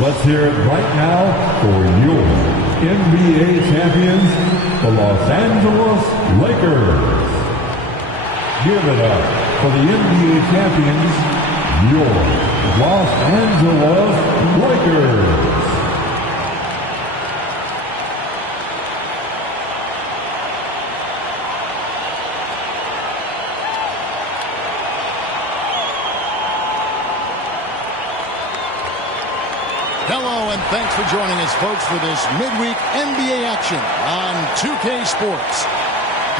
Let's hear it right now for your NBA champions, the Los Angeles Lakers. Give it up for the NBA champions, your Los Angeles Lakers. Hello, and thanks for joining us, folks, for this midweek NBA action on 2K Sports.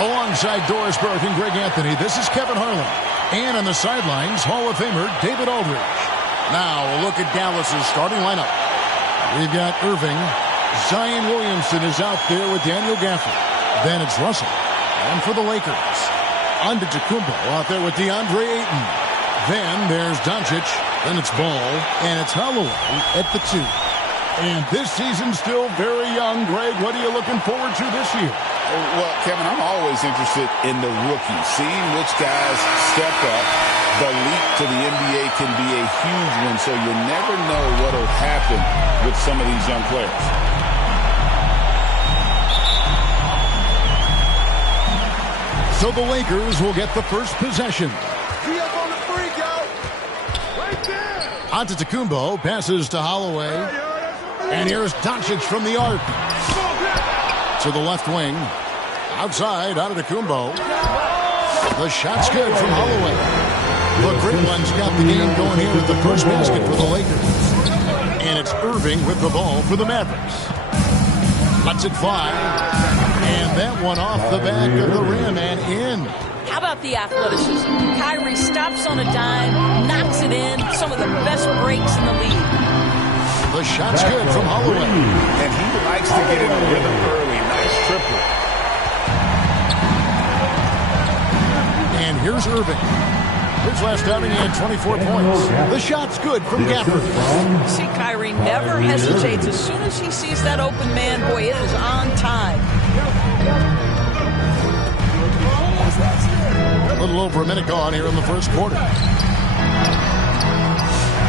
Alongside Doris Burke and Greg Anthony, this is Kevin Harlan. And on the sidelines, Hall of Famer David Aldridge. Now, a look at Dallas's starting lineup. We've got Irving. Zion Williamson is out there with Daniel Gafford. Then it's Russell. And for the Lakers, Antetokounmpo out there with DeAndre Ayton. Then there's Doncic. Then it's Ball, and it's Holloway at the 2. And this season's still very young. Greg, what are you looking forward to this year? Well, Kevin, I'm always interested in the rookies, seeing which guys step up. The leap to the NBA can be a huge one, so you never know what will happen with some of these young players. So the Lakers will get the first possession. Be up on the freak, yo. Right there. Antetokounmpo passes to Holloway. And here's Doncic from the arc. To the left wing. Outside, Antetokounmpo. The shot's good from Holloway. The Great One's got the game going here with the first basket for the Lakers. And it's Irving with the ball for the Mavericks. Lets it fly. And that one off the back of the rim and in. How about the athleticism? Kyrie stops on a dime, knocks it in. Some of the best breaks in the league. The shot's good from Holloway. And he likes to get in a rhythm early. Nice triple. And here's Irving. His last outing, he had 24 points. The shot's good from Gafford. See, Kyrie never hesitates. As soon as he sees that open man, boy, it is on time. A little over a minute gone here in the first quarter.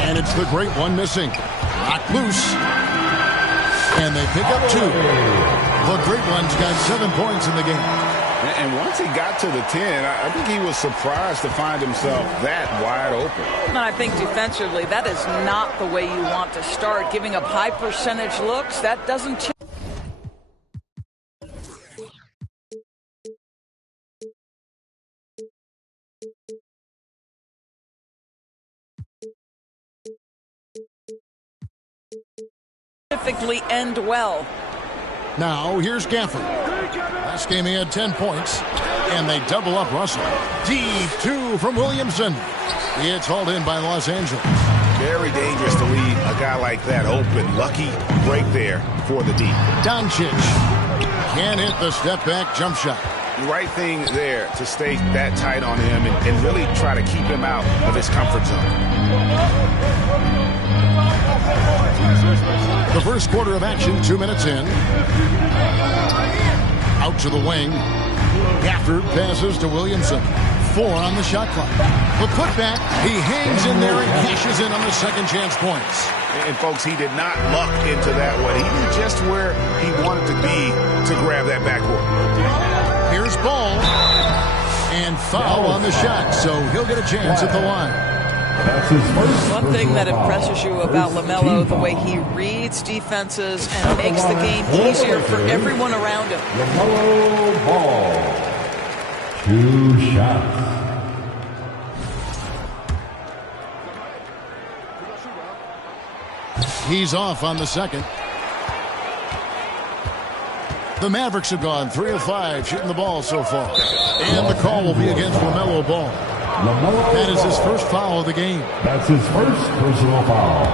And it's the Great One missing. Knocked loose. And they pick up 2. The Great One's got 7 points in the game. And once he got to the 10, I think he was surprised to find himself that wide open. And I think defensively, that is not the way you want to start. Giving up high percentage looks, that doesn't change. Typically end well. Now, here's Gafford. Last game he had 10 points, and they double up Russell. Deep 2 from Williamson. It's hauled in by Los Angeles. Very dangerous to leave a guy like that open. Lucky break there for the deep. Doncic can't hit the step-back jump shot. The right thing there to stay that tight on him and really try to keep him out of his comfort zone. The first quarter of action, 2 minutes in. Out to the wing. Gafford passes to Williamson. 4 on the shot clock. The putback, he hangs in there and cashes in on the second chance points. And folks, he did not luck into that one. He knew just where he wanted to be to grab that backboard. Here's Ball. And foul on the shot, so he'll get a chance at the line. That's his first. One thing that impresses you about LaMelo, the way he reads defenses and makes the game easier for everyone around him. LaMelo Ball. 2 shots. He's off on the second. The Mavericks have gone 3 of 5 shooting the ball so far. And the call will be against LaMelo Ball. That is his first foul of the game. That's his first personal foul.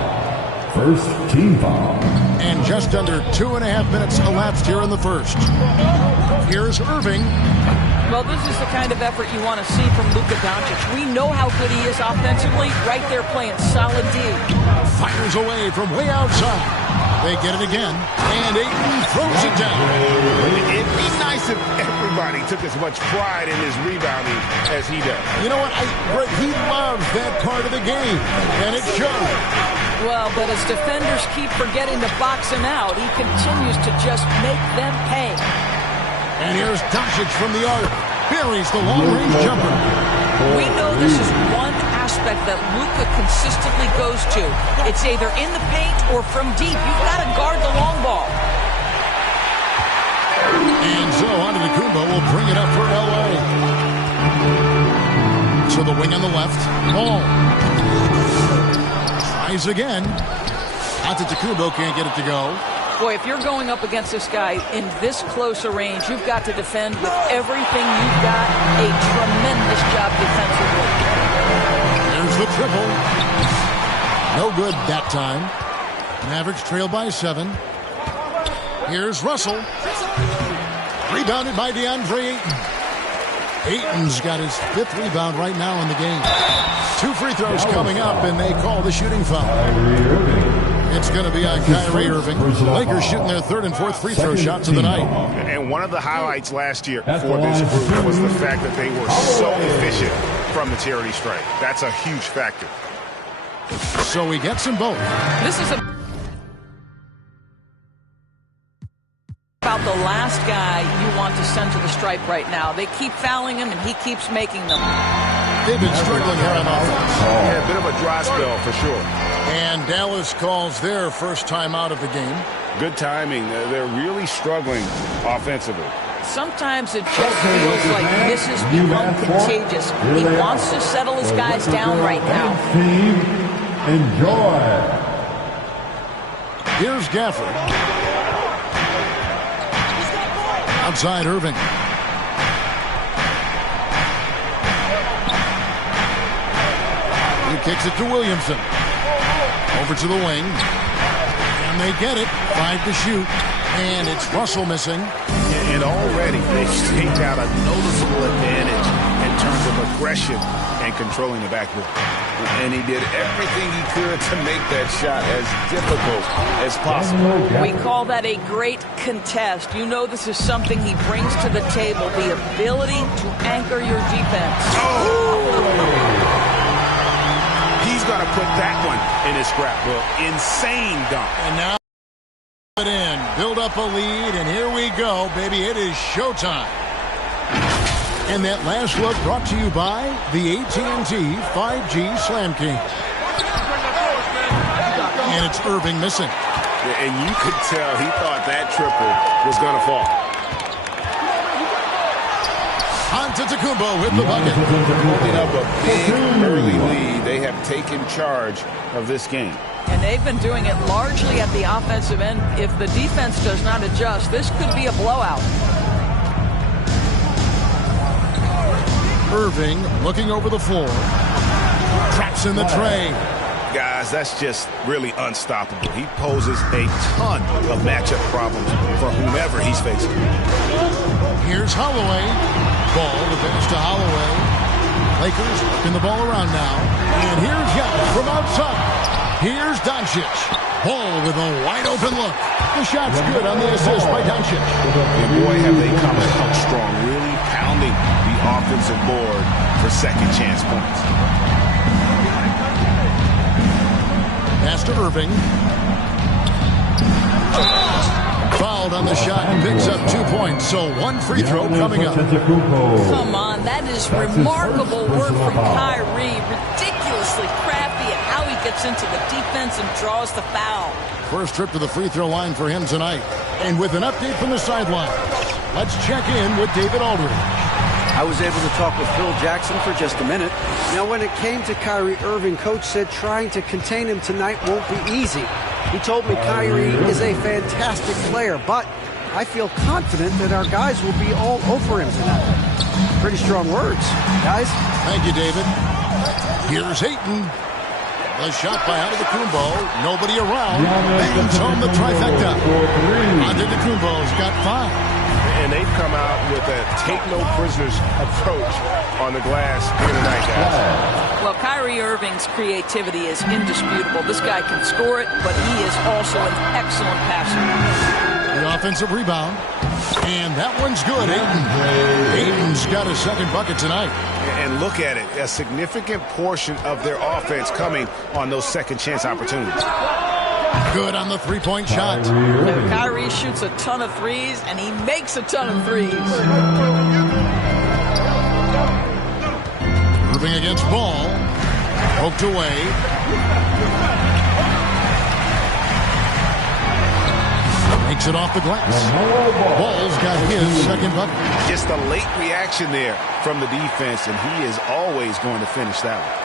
First team foul. And just under 2.5 minutes elapsed here in the first. Here's Irving. Well, this is the kind of effort you want to see from Luka Doncic. We know how good he is offensively. Right there playing solid D. Fires away from way outside. They get it again. And Ayton throws it down. It'd be nice if everybody took as much pride in his rebounding as he does. You know what? He loves that part of the game. And it shows. Well, but as defenders keep forgetting to box him out, he continues to just make them pay. And here's Doncic from the arc. Buries the long-range jumper. We know this is one aspect that Luka consistently goes to. It's either in the paint or from deep. You've got to guard the long ball. And so Antetokounmpo will bring it up for L.A. To the wing on the left. Ball. Tries again. Antetokounmpo can't get it to go. Boy, if you're going up against this guy in this close a range, you've got to defend with everything you've got. A tremendous job defensively. There's the triple. No good that time. Mavericks trail by 7. Here's Russell. Rebounded by DeAndre Ayton. Ayton's got his 5th rebound right now in the game. 2 free throws coming up, and they call the shooting foul. It's going to be on Kyrie Irving. Lakers shooting their 3rd and 4th free throw shots of the night. And one of the highlights last year for this group was the fact that they were so efficient from the charity stripe. That's a huge factor. So he gets them both. This is about the last guy you want to send to the stripe right now. They keep fouling him, and he keeps making them. They've been struggling here on offense. Yeah, a bit of a dry spell for sure. And Dallas calls their first time out of the game. Good timing. They're really struggling offensively. Sometimes it just feels like this has become contagious. He wants to settle his guys down right now. Team, enjoy. Here's Gafford. Outside Irving. He kicks it to Williamson. Over to the wing. And they get it. 5 to shoot. And it's Russell missing. And already they've staked out a noticeable advantage in terms of aggression and controlling the backboard. And he did everything he could to make that shot as difficult as possible. We call that a great contest. You know this is something he brings to the table, the ability to anchor your defense. He's going to put that one in his scrapbook. Insane dunk. And now it in. Build up a lead, and here we go, baby. It is showtime. And that last look brought to you by the AT&T 5G Slam King. And it's Irving missing. And you could tell he thought that triple was going to fall. Antetokounmpo with the bucket. Holding up a big early lead. They have taken charge of this game. And they've been doing it largely at the offensive end. If the defense does not adjust, this could be a blowout. Irving looking over the floor. Traps in the tray. Guys, that's just really unstoppable. He poses a ton of matchup problems for whomever he's facing. Here's Holloway. Ball, the pass to Holloway. Lakers working the ball around now. And here's Giannis from outside. Here's Doncic. Ball with a wide open look. The shot's good on the assist by Doncic. And boy, have they come out strong, really pounding the offensive board for second chance points. Pass to Irving. Fouled on the shot and picks up 2 points. So one free throw coming up. Come on, that is remarkable work from Kyrie. Ridiculously crafty at how he gets into the defense and draws the foul. First trip to the free throw line for him tonight. And with an update from the sideline, let's check in with David Aldridge. I was able to talk with Phil Jackson for just a minute. Now, when it came to Kyrie Irving, Coach said trying to contain him tonight won't be easy. He told me Kyrie is a fantastic player, but I feel confident that our guys will be all over him tonight. Pretty strong words, guys. Thank you, David. Here's Ayton. The shot by Antetokounmpo. Nobody around. Bangs home the trifecta. Antetokounmpo's got 5. And they've come out with a take-no-prisoners approach on the glass here tonight, guys. Well, Kyrie Irving's creativity is indisputable. This guy can score it, but he is also an excellent passer. The offensive rebound. And that one's good. Ayton's got a second bucket tonight. And look at it. A significant portion of their offense coming on those second chance opportunities. Good on the three-point shot. Kyrie shoots a ton of threes, and he makes a ton of threes. Irving against Ball. Poked away. Makes it off the glass. Ball's got his second bucket. Just a late reaction there from the defense, and he is always going to finish that one.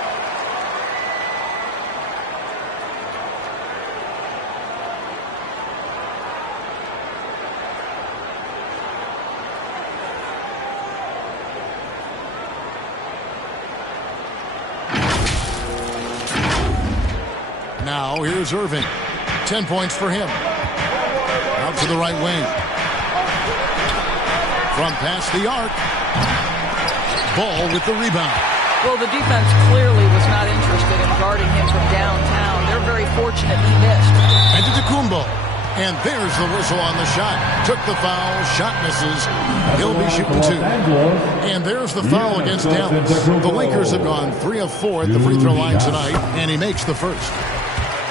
Now here's Irving. 10 points for him. Out to the right wing. From past the arc. Ball with the rebound. Well, the defense clearly was not interested in guarding him from downtown. They're very fortunate he missed. Antetokounmpo. And there's the whistle on the shot. Took the foul. Shot misses. He'll be shooting 2. And there's the foul against Dallas. The Lakers have gone 3 of 4 at the free throw line tonight, and he makes the first.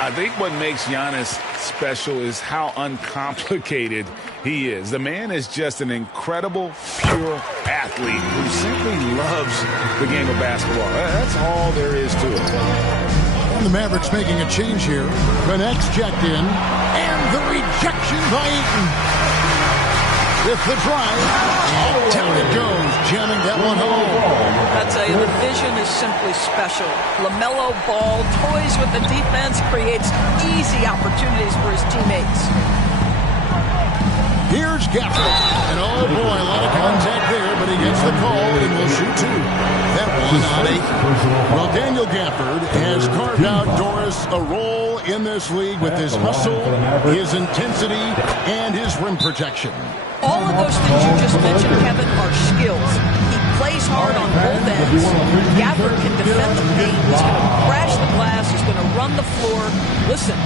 I think what makes Giannis special is how uncomplicated he is. The man is just an incredible, pure athlete who simply loves the game of basketball. That's all there is to it. And the Mavericks making a change here. Connects checked in. And the rejection by Ayton. With the drive. And down it goes. Jamming that one home. I tell you, the vision is simply special. LaMelo Ball toys with the defense, creates easy opportunities for his teammates. Here's Gafford. And oh boy, a lot of contact there, but he gets the call and will shoot 2. That one on 8. Well, Daniel Gafford has carved out Doris a role in this league with his hustle, his intensity, and his rim protection. All of those things you just mentioned, Kevin, are skills. He plays hard on both ends. Gafford can defend the paint. He's going to crash the glass. He's going to run the floor. Listen,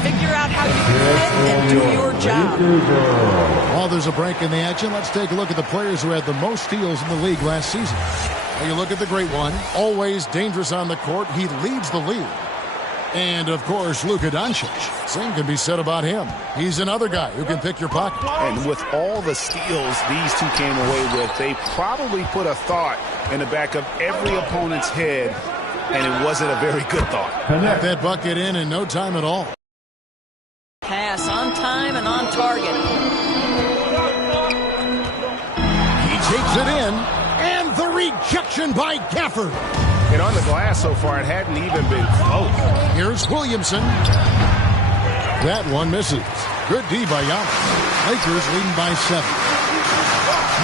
figure out how you fit and do your job. While there's a break in the action, let's take a look at the players who had the most steals in the league last season. Now you look at the great one, always dangerous on the court. He leads the league. And, of course, Luka Doncic. Same can be said about him. He's another guy who can pick your pocket. And with all the steals these two came away with, they probably put a thought in the back of every opponent's head, and it wasn't a very good thought. Got that bucket in no time at all. Pass on time and on target. He takes it in, and the rejection by Gafford. And on the glass so far, it hadn't even been close. Here's Williamson. That one misses. Good D by Giannis. Lakers leading by 7.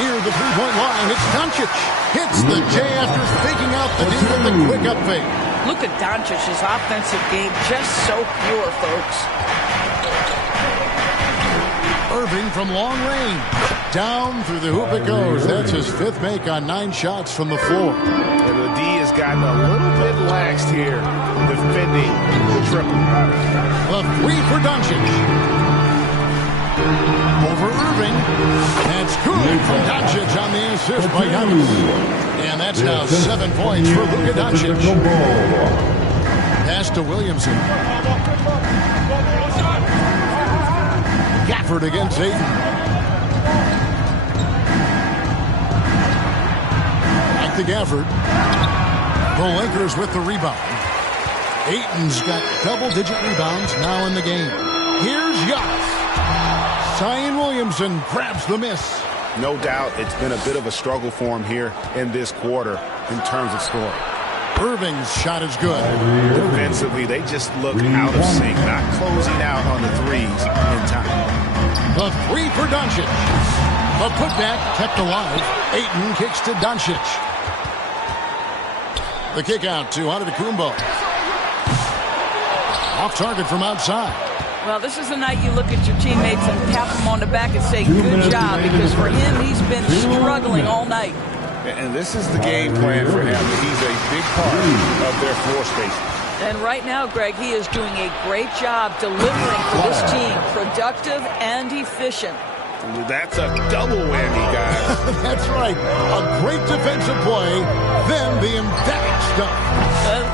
Near the three-point line, it's Doncic. Hits the J after faking out the D with the quick up fake. Look at Doncic's offensive game, just so pure, folks. Irving from long range. Down through the hoop it goes. That's his 5th make on 9 shots from the floor. And the D has gotten a little bit laxed here, defending the triple. The 3 for Doncic. Over Irving. That's good from Doncic on the assist by Giannis. And that's now 7 points for Luka Doncic. Pass to Williamson. Gafford against Ayton. Back to Gafford. The Lakers with the rebound. Ayton's got double-digit rebounds now in the game. Here's Giannis. Zion Williamson grabs the miss. No doubt it's been a bit of a struggle for him here in this quarter in terms of scoring. Irving's shot is good. Defensively, they just look out of sync, not closing out on the threes in time. The 3 for Doncic. The putback kept alive. Ayton kicks to Doncic. The kick out to Antetokounmpo. Off target from outside. Well, this is the night you look at your teammates and tap them on the back and say, good job, because for him, he's been struggling all night. And this is the game plan for him. He's a big part of their floor space. And right now, Greg, he is doing a great job delivering for this team, productive and efficient. That's a double whammy, guys. That's right. A great defensive play, then the emphatic stuff.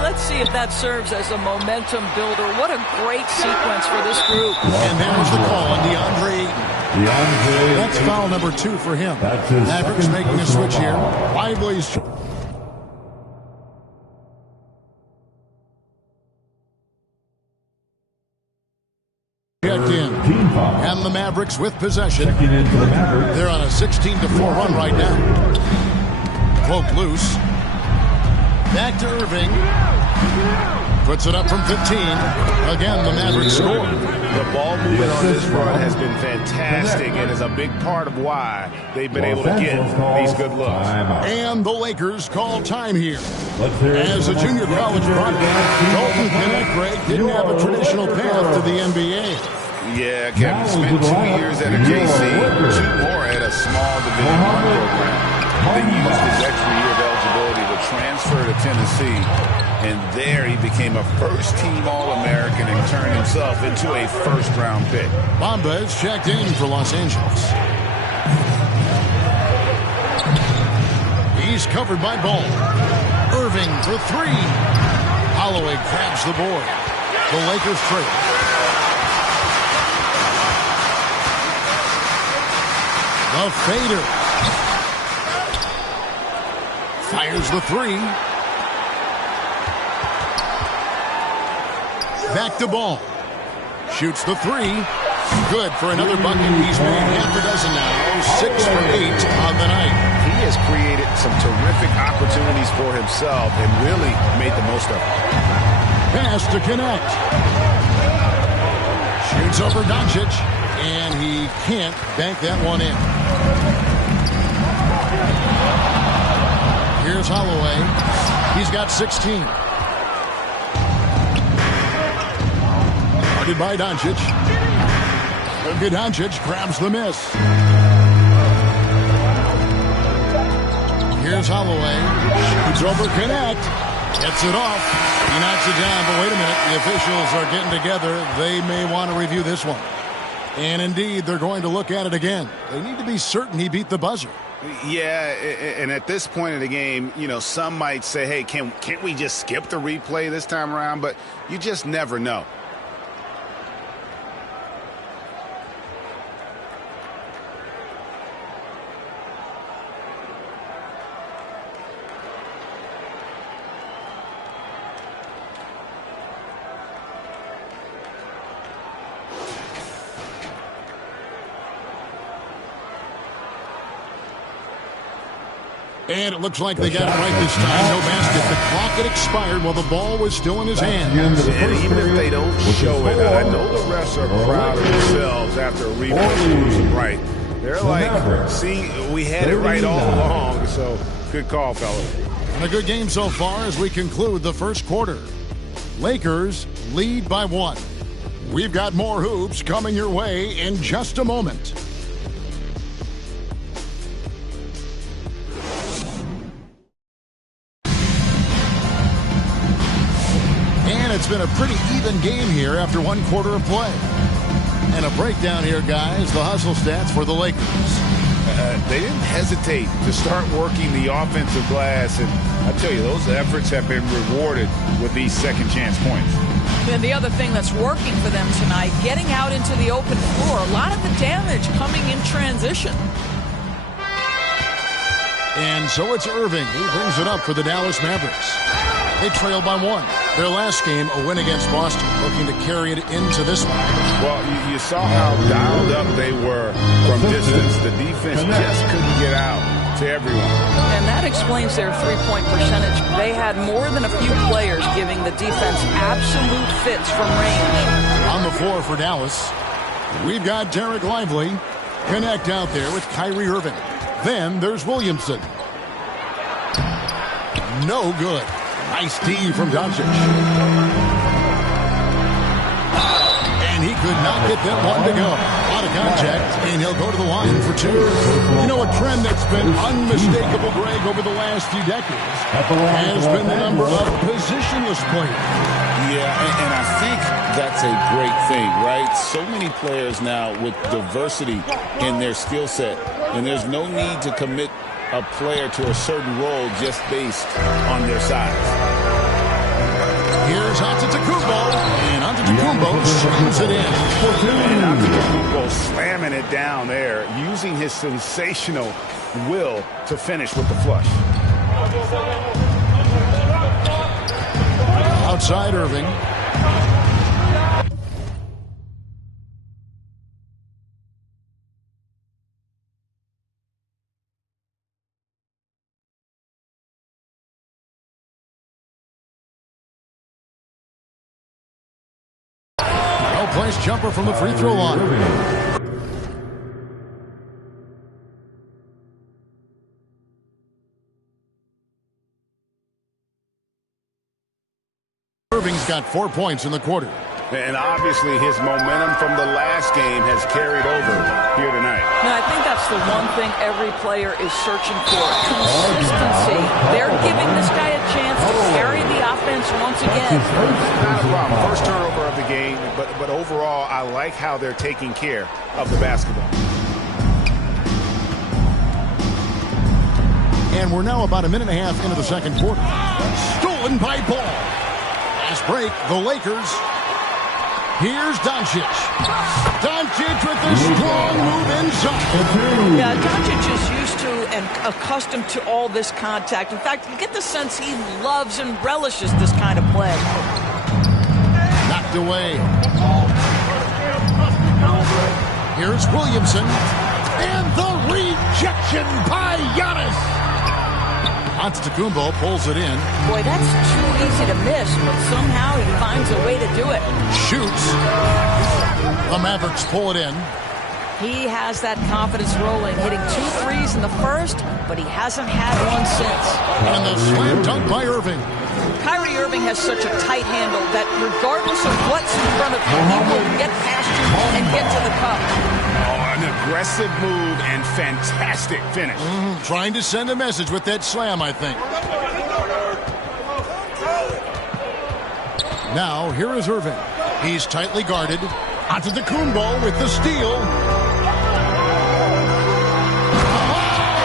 Let's see if that serves as a momentum builder. What a great sequence for this group. And that was the call on DeAndre Ayton. That's foul number 2 for him. Mavericks making a switch here. Lively's checked in. And the Mavericks with possession. They're on a 16-4 run right now. Cloak loose. Back to Irving. Puts it up from 15. Again, the Mavericks score. The ball movement on this run has been fantastic and is a big part of why they've been able to get these good looks. And the Lakers call time here. As a junior college product, Dalton Kenneth Greg didn't have a traditional path to the NBA. Yeah, Kevin spent 2 years at a JC, 2 more at a small Division I program. Then used his extra year of eligibility to transfer to Tennessee. And there he became a first-team All-American and turned himself into a first-round pick. Bamba is checked in for Los Angeles. He's covered by Ball. Irving for 3. Holloway grabs the board. The Lakers trade. The fader. Fires the 3. Back to Ball. Shoots the 3. Good for another bucket. He's made half a dozen now. 6 for 8 on the night. He has created some terrific opportunities for himself and really made the most of it. Pass to connect. Shoots over Doncic, and he can't bank that one in. Here's Holloway. He's got 16. Guarded by Doncic. Luka Doncic grabs the miss. Here's Holloway. Shoots over Connect. Gets it off. He knocks it down, but wait a minute. The officials are getting together. They may want to review this one. And indeed, they're going to look at it again. They need to be certain he beat the buzzer. Yeah, and at this point of the game, you know, some might say, hey, can't we just skip the replay this time around? But you just never know. And it looks like they got it right this time. No basket. The clock had expired while the ball was still in his hands. And even if they don't show it, I know the refs are proud of themselves after a replay proves them right. They're like, see, we had it right all along. So good call, fellas. And a good game so far as we conclude the first quarter. Lakers lead by 1. We've got more hoops coming your way in just a moment. It's been a pretty even game here after 1 quarter of play. And a breakdown here, guys. The hustle stats for the Lakers. They didn't hesitate to start working the offensive glass. And I tell you, those efforts have been rewarded with these second chance points. And the other thing that's working for them tonight, getting out into the open floor. A lot of the damage coming in transition. And so it's Irving. He brings it up for the Dallas Mavericks. They trail by 1. Their last game, a win against Boston, looking to carry it into this one. Well, you saw how dialed up they were from distance. The defense just couldn't get out to everyone. And that explains their three-point percentage. They had more than a few players giving the defense absolute fits from range. On the floor for Dallas, we've got Derek Lively. Connect out there with Kyrie Irving. Then there's Williamson. No good. Nice D from Doncic. And he could not get that one to go. A lot of contact, and he'll go to the line for 2. You know, a trend that's been unmistakable, Greg, over the last few decades has been the number of positionless players. Yeah, and I think that's a great thing, right? So many players now with diversity in their skill set, and there's no need to commit a player to a certain role just based on their size. Here's Antetokounmpo, and Antetokounmpo slams it in. And Antetokounmpo slamming it down there, using his sensational will to finish with the flush. Outside Irving. Well-placed jumper from the free throw line. Irving's got 4 points in the quarter. And obviously his momentum from the last game has carried over here tonight. Now, I think that's the one thing every player is searching for, consistency. They're giving this guy a chance to carry the offense once again. Not a problem. First turnover of the game, but overall, I like how they're taking care of the basketball. And we're now about a minute and a half into the second quarter. Stolen by Ball. Last break, the Lakers. Here's Doncic. Doncic with the strong move inside. Yeah, Doncic is used to and accustomed to all this contact. In fact, you get the sense he loves and relishes this kind of play. Knocked away. Here's Williamson. And the rejection by Giannis. Antetokounmpo pulls it in. Boy, that's too easy to miss, but somehow he finds a way to do it. Shoots. The Mavericks pull it in. He has that confidence rolling, hitting 2 threes in the first, but he hasn't had one since. And the slam dunk by Irving. Kyrie Irving has such a tight handle that regardless of what's in front of him, he will get past you and get to the cup. An aggressive move and fantastic finish. Trying to send a message with that slam, I think. Now, here is Irving. He's tightly guarded. Antetokounmpo with the steal.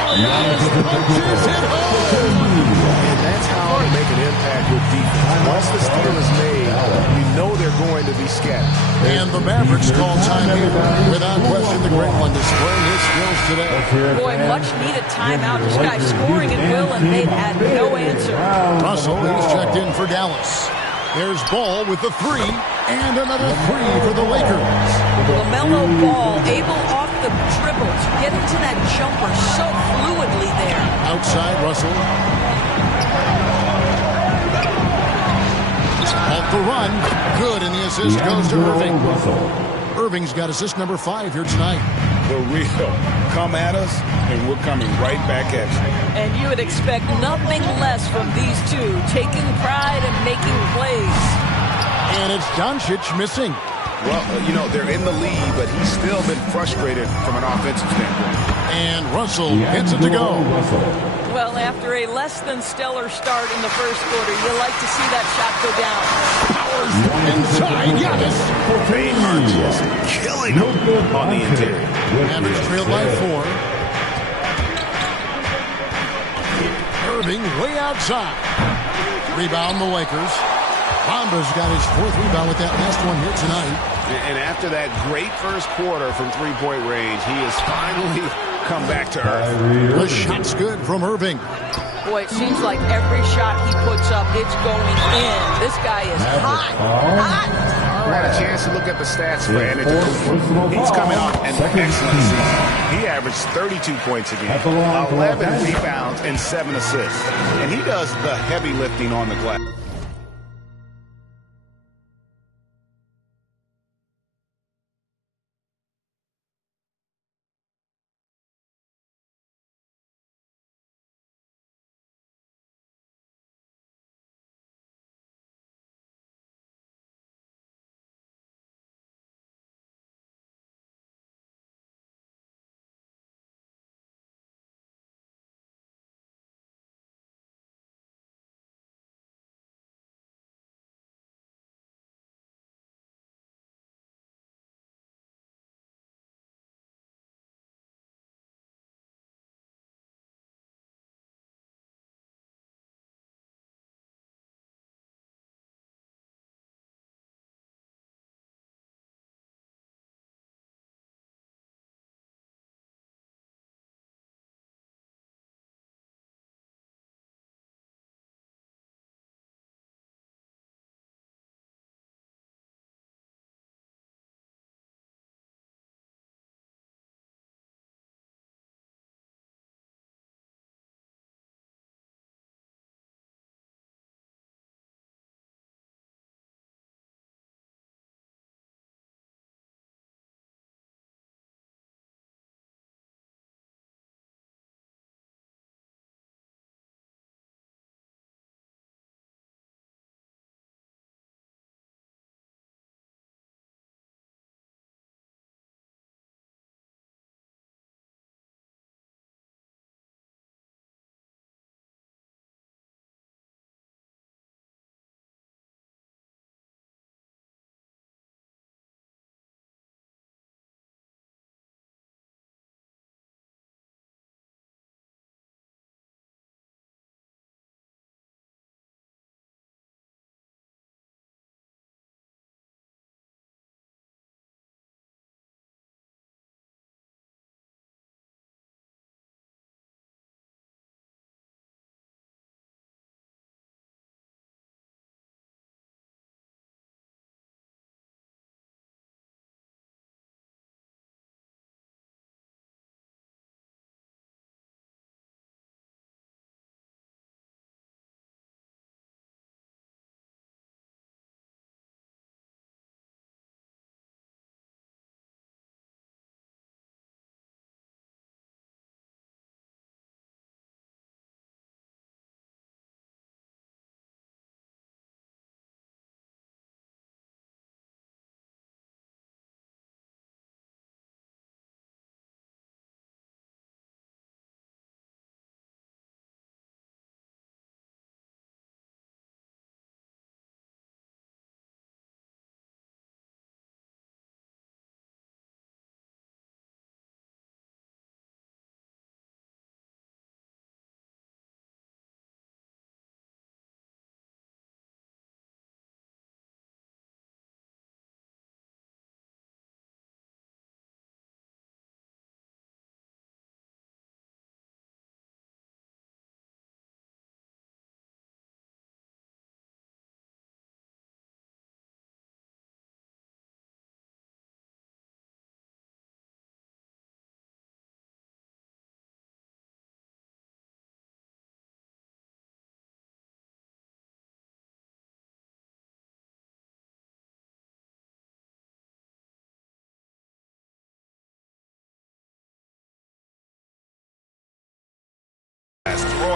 Oh, Dallas punches it home. And that's how to make an impact with defense. Once the steal is made, you know they're going to be scattered. And the Mavericks call time here. Without question, the great one displaying his skills today. Boy, much needed timeout. This guy's scoring at will, and they've had no answer. Russell is checked in for Dallas. There's Ball with the three, and another three for the Lakers. LaMelo Ball able off the dribble to get into that jumper so fluidly there. Outside Russell. Off the run. Good, and the assist goes to Irving. Irving's got assist number 5 here tonight. The real come at us, and we're coming right back at you. And you would expect nothing less from these two, taking pride and making plays. And it's Doncic missing. Well, you know, they're in the lead, but he's still been frustrated from an offensive standpoint. And Russell gets it to go. Well, after a less than stellar start in the first quarter, you like to see that shot go down. Powers inside. Giannis. They are just killing him on the interior. Mavericks trailed by 4. Irving way outside. Rebound the Lakers. Bonda's got his 4th rebound with that last one here tonight. And after that great first quarter from three-point range, he has finally come back to earth. The shot's good from Irving. Boy, it seems like every shot he puts up, it's going in. This guy is hot. Hot. I had a chance to look at the stats for Antetokounmpo. He's coming off an excellent season. He averaged 32 points a game, 11 rebounds, and 7 assists. And he does the heavy lifting on the glass.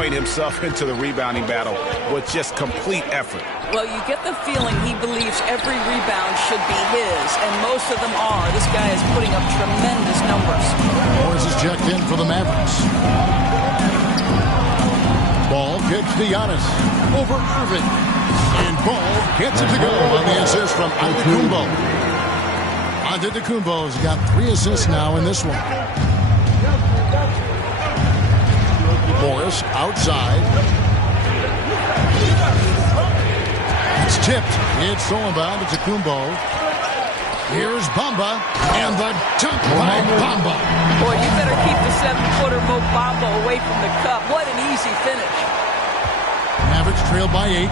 throwing himself into the rebounding battle with just complete effort. Well, you get the feeling he believes every rebound should be his, and most of them are. This guy is putting up tremendous numbers. Morris is checked in for the Mavericks. Ball kicks to Giannis over Irving. And Ball gets it to go on the assist from Antetokounmpo. Antetokounmpo's got 3 assists now in this one. Morris outside. It's tipped. It's stolen by Antetokounmpo. Here's Bamba, and the dunk by Bamba. Boy, you better keep the 7-footer Mo Bamba away from the cup. What an easy finish. Mavericks trail by 8.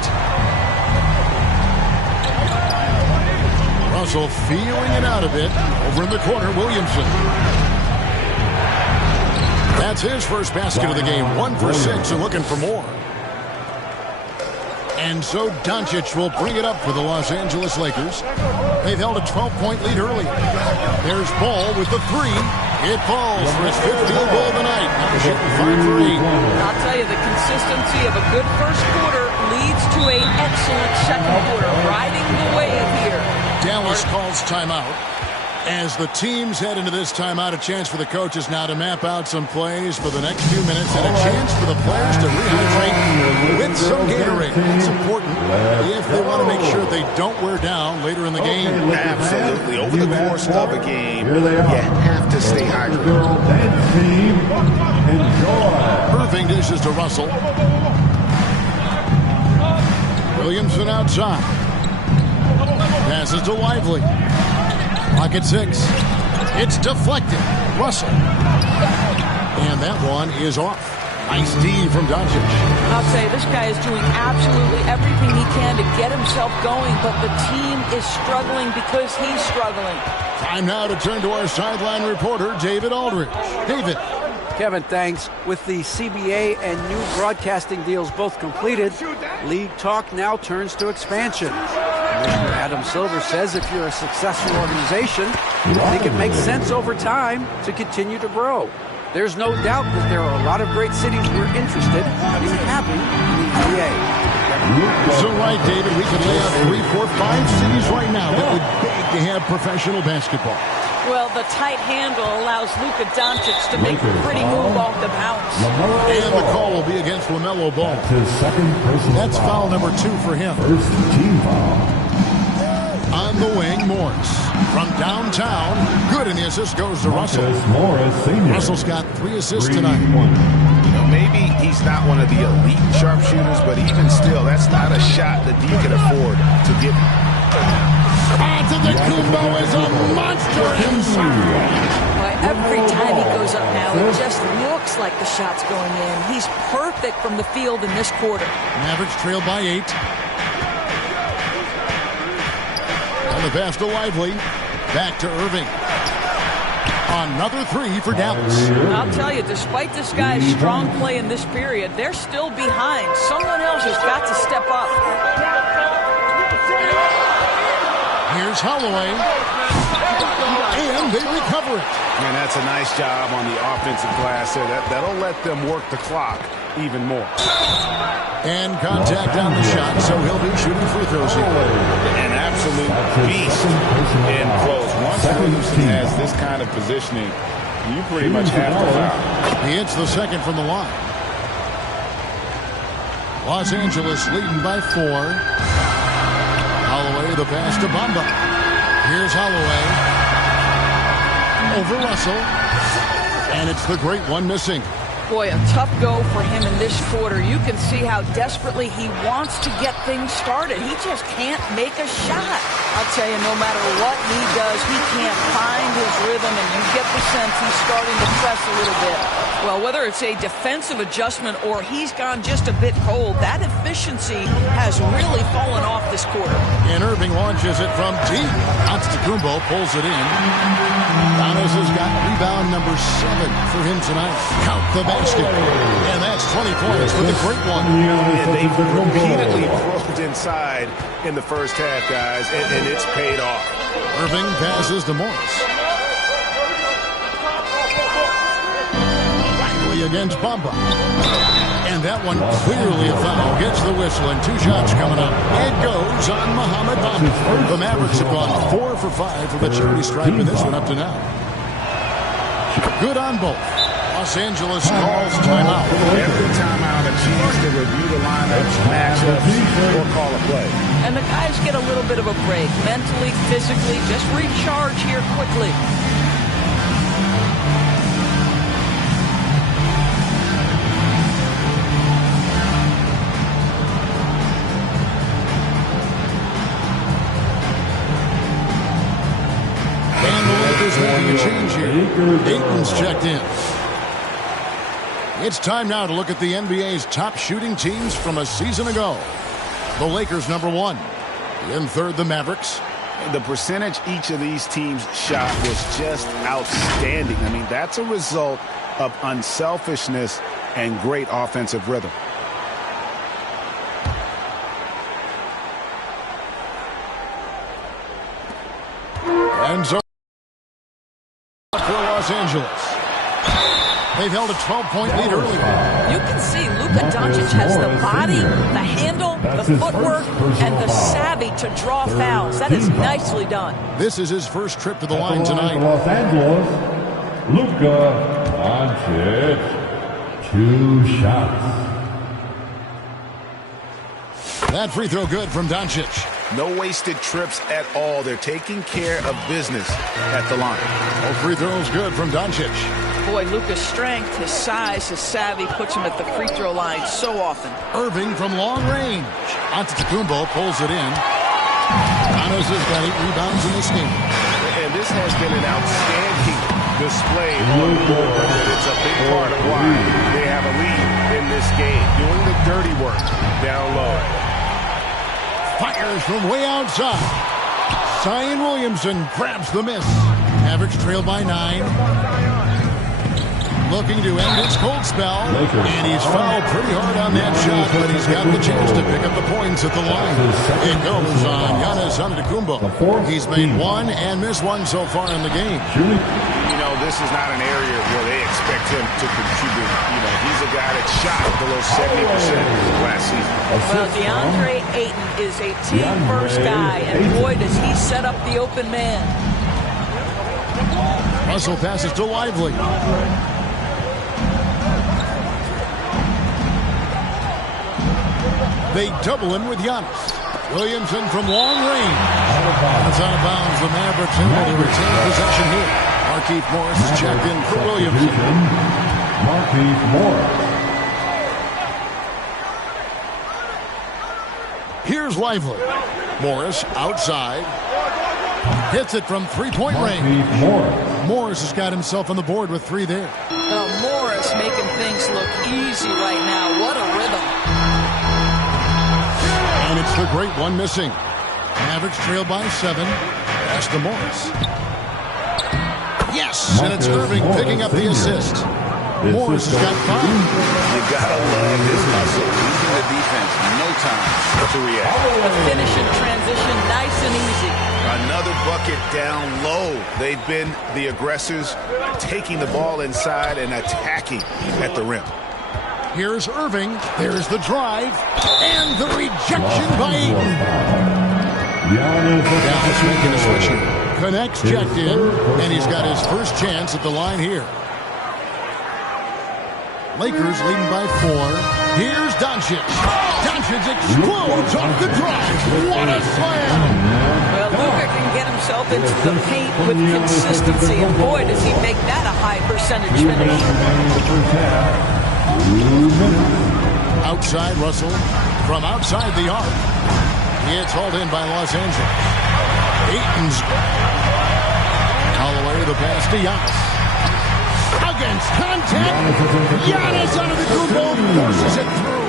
Russell feeling it out a bit. Over in the corner, Williamson. That's his first basket of the game. 1 for 6 and looking for more. And so Doncic will bring it up for the Los Angeles Lakers. They've held a 12-point lead early. There's Ball with the 3. It falls for his 5th field goal of the night. Now shooting 5 for 8. I'll tell you, the consistency of a good first quarter leads to an excellent second quarter. Riding the wave here. Dallas calls timeout. As the teams head into this timeout, a chance for the coaches now to map out some plays for the next few minutes and a chance for the players to rehydrate with some Gatorade. It's important if they want to make sure they don't wear down later in the game. Absolutely. Over the course of a game, you have to stay hydrated. Irving dishes to Russell. Williamson outside. Passes to Lively. Clock at 6. It's deflected. Russell. And that one is off. Nice D from Doncic. I'll say this guy is doing absolutely everything he can to get himself going, but the team is struggling because he's struggling. Time now to turn to our sideline reporter, David Aldridge. David. Kevin, thanks. With the CBA and new broadcasting deals both completed, league talk now turns to expansion. Commissioner Adam Silver says if you're a successful organization, I think it makes sense over time to continue to grow. There's no doubt that there are a lot of great cities who are interested in having the NBA. So right, David, we can lay out 3, 4, 5 cities right now that would beg to have professional basketball. Well, the tight handle allows Luka Doncic to make a pretty move off the bounce. And the call will be against LaMelo Ball. That's foul number 2 for him. First team foul. On the wing, Morris. From downtown, good, and the assist goes to Russell. Morris, senior. Russell's got 3 assists tonight. You know, maybe he's not one of the elite sharpshooters, but even still, that's not a shot that he can afford to give. Antetokounmpo is a monster inside. Every time he goes up now, it just looks like the shot's going in. He's perfect from the field in this quarter. Mavericks trail by 8. And the pass to Lively. Back to Irving. Another 3 for Dallas. I'll tell you, despite this guy's strong play in this period, they're still behind. Someone else has got to step up. Here's Holloway. And they recover it. And that's a nice job on the offensive glass there. That'll let them work the clock even more. And contact on the shot, so he'll be shooting free throws here. An absolute beast in close. Once Williamson has this kind of positioning, you pretty much have to foul. He hits the second from the line. Los Angeles leading by 4. Holloway, the pass to Bamba. Here's Holloway. Over Russell. And it's the great one missing. Boy, a tough go for him in this quarter. You can see how desperately he wants to get things started. He just can't make a shot. I'll tell you, no matter what he does, he can't find his rhythm, and you get the sense he's starting to press a little bit. Well, whether it's a defensive adjustment or he's gone just a bit cold, that efficiency has really fallen off this quarter. And Irving launches it from deep. Antetokounmpo pulls it in. Giannis has got rebound number 7 for him tonight. Count the basket. And that's 20 points with a great one. And they've repeatedly probed inside in the first half, guys, and it's paid off. Irving passes to Morris. against Bamba. And that one clearly a foul. Gets the whistle and 2 shots coming up. It goes on Muhammad Bamba. The Mavericks have gone 4 for 5 from the charity stripe in this one up to now. Good on both. Los Angeles calls timeout. Every timeout, a chance to review the lineups, matchups, or call a play. And the guys get a little bit of a break. Mentally, physically, just recharge here quickly. And the Lakers making a change here. Ayton's checked in. It's time now to look at the NBA's top shooting teams from a season ago. The Lakers, #1. In third, the Mavericks. The percentage each of these teams shot was just outstanding. I mean, that's a result of unselfishness and great offensive rhythm. And so for Los Angeles. They've held a 12-point lead earlier. You can see Luka Doncic has the body, the handle, the footwork, and the savvy to draw fouls. That is nicely done. This is his first trip to the line tonight. Los Angeles, Luka Doncic, 2 shots. That free throw good from Doncic. No wasted trips at all. They're taking care of business at the line. Oh, free throws good from Doncic. Boy, Luka's strength, his size, his savvy puts him at the free throw line so often. Irving from long range. Antetokounmpo pulls it in. Giannis has got 8 rebounds in this game. And this has been an outstanding display on the board. It's a big part of why they have a lead in this game. Doing the dirty work down low. Fires from way outside. Zion Williamson grabs the miss. Mavericks trail by 9. Looking to end his cold spell. And he's fouled pretty hard on that shot, but he's got the chance to pick up the points at the line. It goes on Giannis Antetokounmpo. He's made 1 and missed 1 so far in the game. You know, this is not an area where they expect him to contribute. You know, he's a guy that shot below 70% last season. Well, DeAndre Ayton is a team-first guy, and boy, does he set up the open man. Russell passes to Lively. They double him with Giannis. Williamson from long range. That's out of bounds. The Mavericks able to retain possession here. Markieff Morris is checked in for Williamson. Markieff Morris. Here's Lively. Morris outside. Hits it from 3-point range. Morris has got himself on the board with 3 there. Morris making things look easy right now. What a rhythm. And it's the great one missing. Mavericks trail by 7. Pass to Morris. Yes! And it's Irving picking up the assist. Morris has got 5. You gotta love his hustle. Leaving the defense no time to react. The finish in transition, nice and easy. Another bucket down low. They've been the aggressors, taking the ball inside and attacking at the rim. Here's Irving. There's the drive. And the rejection by Ayton. Giannis making a switch here. Connects, checked in, and he's got his first chance at the line here. Lakers leading by 4. Here's Doncic. Doncic explodes off the drive. What a slam! Well, Luka can get himself into the paint with consistency, and boy, does he make that a high percentage finish. Outside Russell. From outside the arc. It's hauled in by Los Angeles. Ayton's Holloway, the pass to Giannis. Against contact. Giannis Antetokounmpo forces it through.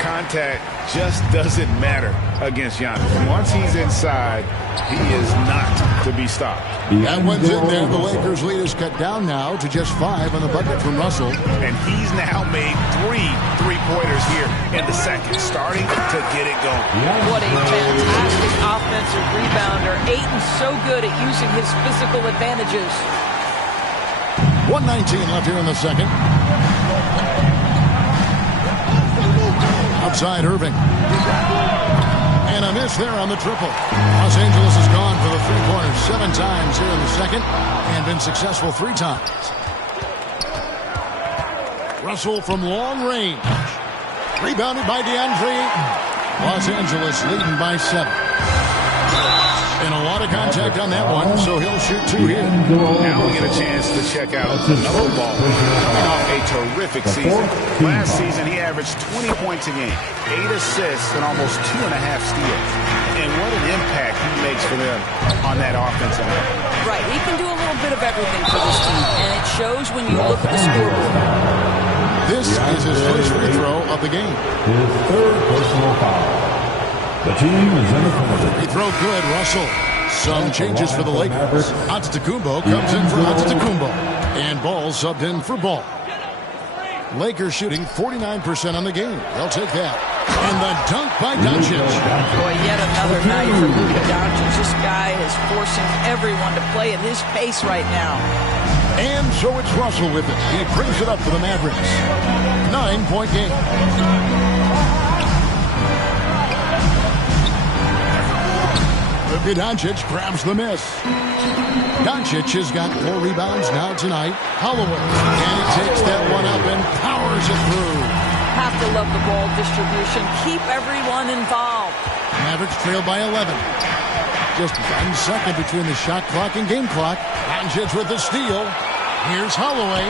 Contact just doesn't matter against Giannis. Once he's inside, he is not to be stopped. That one's in there. The Lakers lead is cut down now to just 5 on the bucket from Russell. And he's now made 3 3-pointers here in the second, starting to get it going. What a fantastic offensive rebounder. Ayton's so good at using his physical advantages. 1:19 left here in the second. Outside Irving. And a miss there on the triple. Los Angeles has gone for the three-pointers 7 times here in the second and been successful 3 times. Russell from long range. Rebounded by DeAndre Ayton. Los Angeles leading by 7. And a lot of contact on that one, so he'll shoot 2 here. Now we get a chance to check out another ball. Coming off a terrific season. Last season, he averaged 20 points a game, 8 assists, and almost 2.5 steals. And what an impact he makes for them on that offensive end. Right, he can do a little bit of everything for this team, and it shows when you look at the scoreboard. This is his first free throw of the game. His 3rd personal foul. The team is in the corner. Free throw good, Russell. Some changes for the Lakers. Antetokounmpo comes in for Antetokounmpo. And Ball subbed in for Ball. Lakers shooting 49% on the game. They'll take that. And the dunk by Doncic. Boy, yet another night for Luka Doncic. This guy is forcing everyone to play at his pace right now. And so it's Russell with it. He brings it up for the Mavericks. 9-point game. Luka Doncic grabs the miss. Doncic has got 4 rebounds now tonight. Holloway. And he takes that one up and powers it through. Have to love the ball distribution. Keep everyone involved. Mavericks trail by 11. Just 1 second between the shot clock and game clock. Doncic with the steal. Here's Holloway.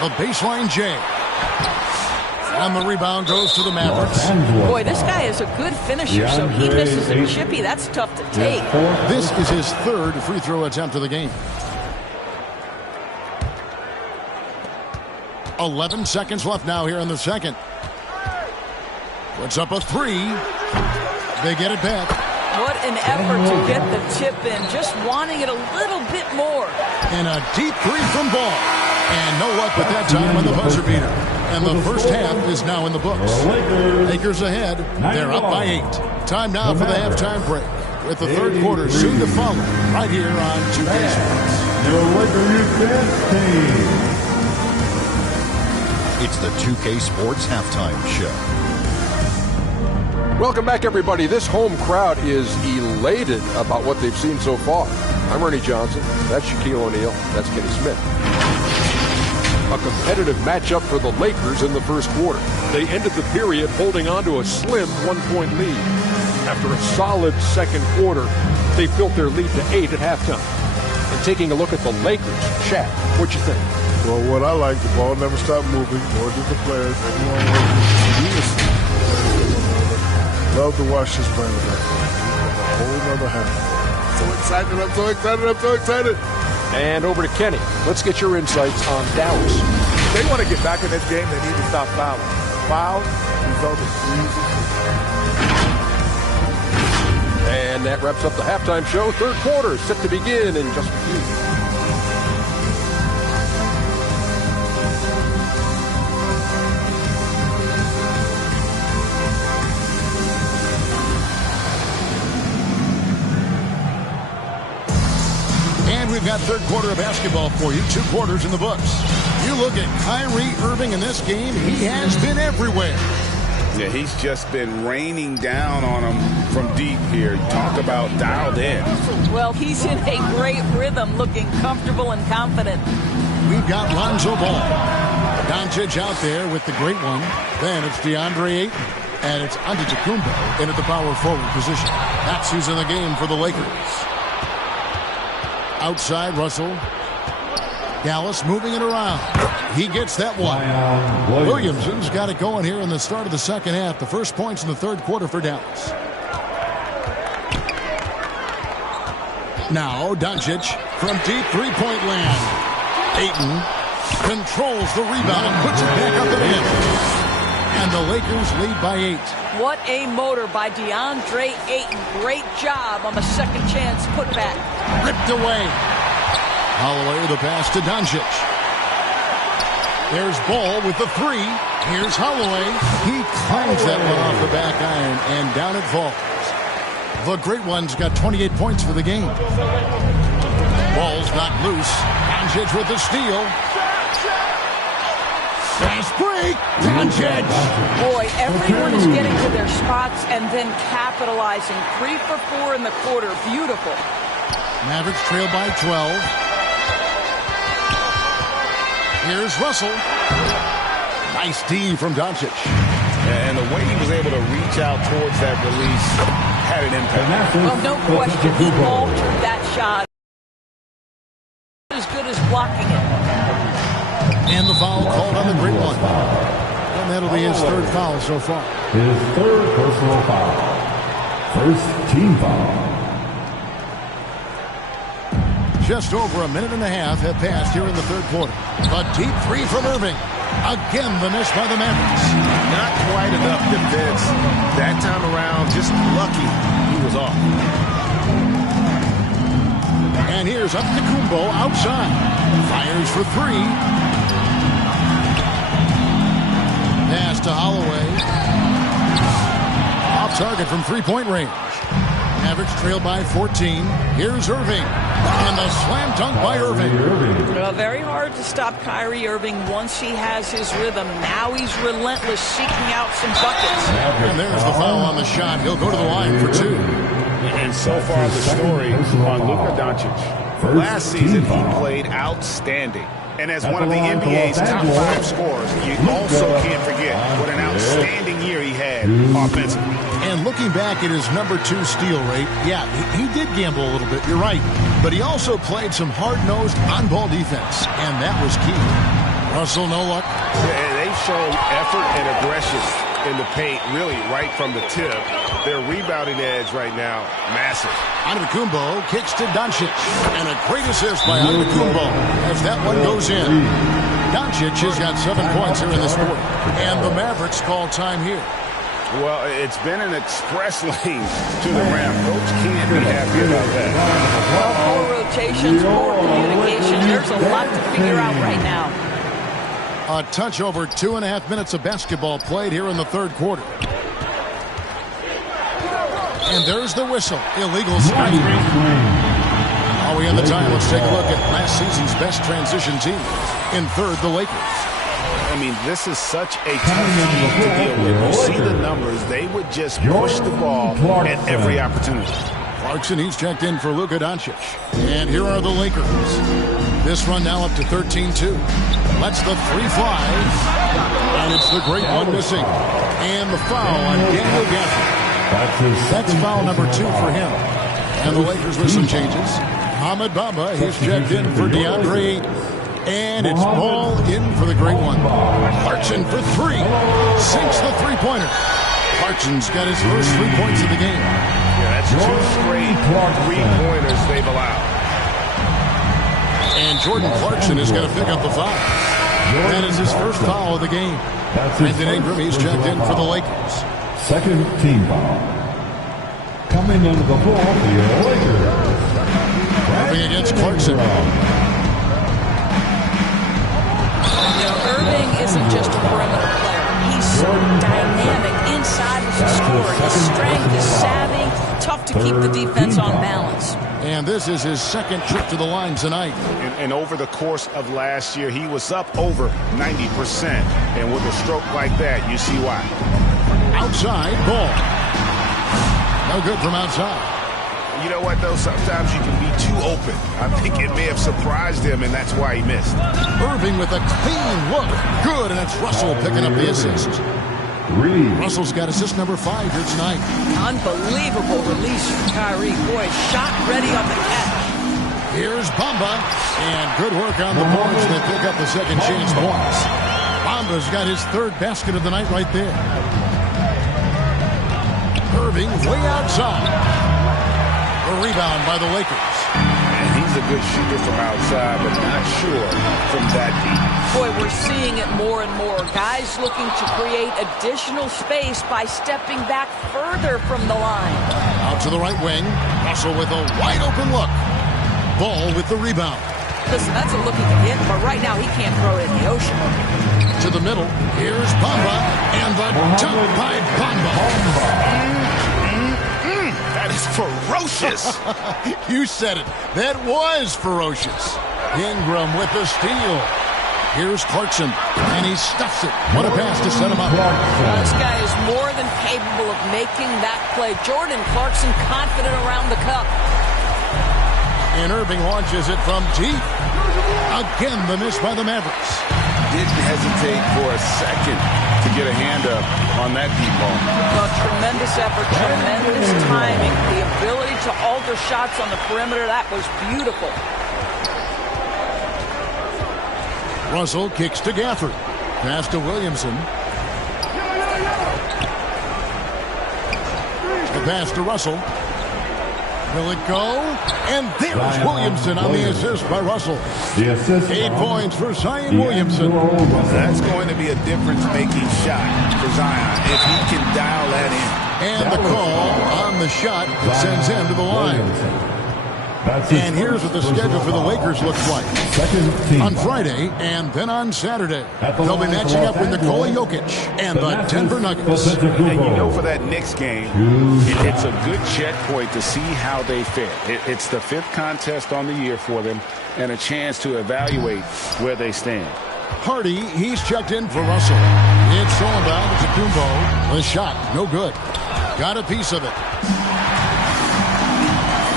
The baseline J. And the rebound goes to the Mavericks. Boy, this guy is a good finisher, so he misses a chippy. That's tough to take. This is his 3rd free throw attempt of the game. 11 seconds left now here in the second. Puts up a 3. They get it back. What an effort to get the tip in. Just wanting it a little bit more. And a deep 3 from Ball. And no luck with that time on the buzzer beater. And the first half is now in the books. Lakers ahead. They're up by 8. Time now for the halftime break. With the 3rd quarter soon to follow. Right here on 2K Sports. Your Laker Youth Dance Team. It's the 2K Sports Halftime Show. Welcome back, everybody. This home crowd is elated about what they've seen so far. I'm Ernie Johnson. That's Shaquille O'Neal. That's Kenny Smith. A competitive matchup for the Lakers in the first quarter. They ended the period holding on to a slim 1-point lead. After a solid second quarter, they built their lead to 8 at halftime. And taking a look at the Lakers, Shaq, what you think? Well, what I like, the ball never stopped moving, nor did the players. Everyone was unison. Love to watch this brand of basketball. A whole nother half. So excited, I'm so excited, I'm so excited. And over to Kenny. Let's get your insights on Dallas. If they want to get back in this game, they need to stop fouling. Fouls result in easy. And that wraps up the halftime show. 3rd quarter set to begin in just a few. We've got 3rd quarter of basketball for you. 2 quarters in the books. You look at Kyrie Irving in this game. He has been everywhere. Yeah, he's just been raining down on him from deep here. Talk about dialed in. Well, he's in a great rhythm, looking comfortable and confident. We've got Lonzo Ball. Doncic out there with the great one. Then it's DeAndre Ayton. And it's Antetokounmpo in at the power forward position. That's who's in the game for the Lakers. Outside, Russell. Dallas moving it around. He gets that one. Williamson's got it going here in the start of the second half. The first points in the 3rd quarter for Dallas. Now, Doncic from deep 3-point land. Ayton controls the rebound and puts it back up and in. And the Lakers lead by 8. What a motor by DeAndre Ayton. Great job on the second chance putback. Ripped away. Holloway with the pass to Doncic. There's Ball with the 3. Here's Holloway. He climbs that one off the back iron, and down it falls. The great one's got 28 points for the game. Ball's not loose. Doncic with the steal. Fast break. Doncic. Boy, everyone is getting to their spots and then capitalizing. 3 for 4 in the quarter. Beautiful. Mavericks trail by 12. Here's Russell. Nice D from Doncic. And the way he was able to reach out towards that release had an impact. Well, no question. He altered that shot. As good as blocking it. And the foul called on the great one. And that'll be his third foul so far. His third personal foul. First team foul. Just over a minute and a half have passed here in the third quarter. A deep three from Irving. Again, the miss by the Mavericks. Not quite enough defense. That time around, just lucky he was off. And here's Antetokounmpo outside. Fires for three. Pass to Holloway. Off target from three-point range. Mavericks trail by 14. Here's Irving. And the slam dunk by Irving. Well, very hard to stop Kyrie Irving once he has his rhythm. Now he's relentless, seeking out some buckets. And there's the foul on the shot. He'll go to the line for two. And so far the story on Luka Doncic. Last season he played outstanding. And as one of the NBA's top 5 scorers, you also can't forget what an outstanding year he had offensively. And looking back at his number 2 steal rate, yeah, he did gamble a little bit, you're right. But he also played some hard-nosed on-ball defense, and that was key. Russell, no luck. They've shown effort and aggression in the paint, really right from the tip. Their rebounding edge right now, massive. Antetokounmpo kicks to Doncic, and a great assist by Antetokounmpo as that one goes in. Doncic has got 7 points here in this quarter, and the Mavericks call time here. Well, it's been an express lane to the rim. Coach can't be happy about that. Well, 4 rotations, 4 communication. There's a lot to figure out right now. A touch over 2.5 minutes of basketball played here in the third quarter. And there's the whistle. Illegal screen. While we have the time, let's take a look at last season's best transition team. In third, the Lakers. I mean, this is such a tough team to deal with. You see the numbers. They would just push the ball at every opportunity. Clarkson, he's checked in for Luka Doncic. And here are the Lakers. This run now up to 13-2. Lets the three fly. And it's the great one missing. And the foul on Daniel Gafford. That's foul number 2 for him. And the Lakers with some changes. Ahmed Bamba, he's checked in for DeAndre Ayton. And it's ball in for the great one. Clarkson for 3. Sinks the three-pointer. Clarkson's got his first 3 points of the game. Yeah, that's 2 straight three-pointers they've allowed. And Jordan Clarkson is going to pick up the foul. That is his first foul of the game. Brandon Ingram, he's checked in for the Lakers. Second team foul. Coming under the ball, the Lakers. Moving against Clarkson. Irving isn't just a perimeter player. He's so dynamic inside as a scorer. His strength, his savvy, tough to keep the defense on balance. And this is his second trip to the line tonight. And over the course of last year, he was up over 90%. And with a stroke like that, you see why. Outside ball. No good from outside. You know what, though? Sometimes you can be too open. I think it may have surprised him, and that's why he missed. Irving with a clean look. Good, and it's Russell picking up the assist. Russell's got assist number 5 here tonight. Unbelievable release from Kyrie. Boy, shot ready on the catch. Here's Bamba, and good work on the boards that pick up the second chance points. Bamba's got his 3rd basket of the night right there. Irving way outside. A rebound by the Lakers. And he's a good shooter from outside, but not sure from that deep. Boy, we're seeing it more and more. Guys looking to create additional space by stepping back further from the line. Out to the right wing. Russell with a wide open look. Ball with the rebound. Listen, that's a look he can hit, but right now he can't throw it in the ocean. To the middle. Here's Bamba. And the dunk by Bamba. That is ferocious. You said it. That was ferocious. Ingram with the steal. Here's Clarkson, and he stuffs it. What a pass to set him up. This guy is more than capable of making that play. Jordan Clarkson confident around the cup. And Irving launches it from deep. Again, the miss by the Mavericks. Didn't hesitate for a second to get a hand up on that deep ball. Well, tremendous effort, tremendous timing. The ability to alter shots on the perimeter, that was beautiful. Russell kicks to Gafford. Pass to Williamson. The pass to Russell. Will it go? And there's Williamson on the assist by Russell. The assist 8 points for Zion Williamson. That's going to be a difference-making shot for Zion if he can dial that in. And the call on the shot that sends him to the line. And here's what the schedule for the Lakers looks like. On Friday and then on Saturday, they'll be matching up with Nikola Jokic and the Denver Nuggets. And you know, for that Knicks game, it's a good checkpoint to see how they fare. It's the 5th contest on the year for them and a chance to evaluate where they stand. Hardy, he's checked in for Russell. It's all about Tacumbo. The shot, no good. Got a piece of it.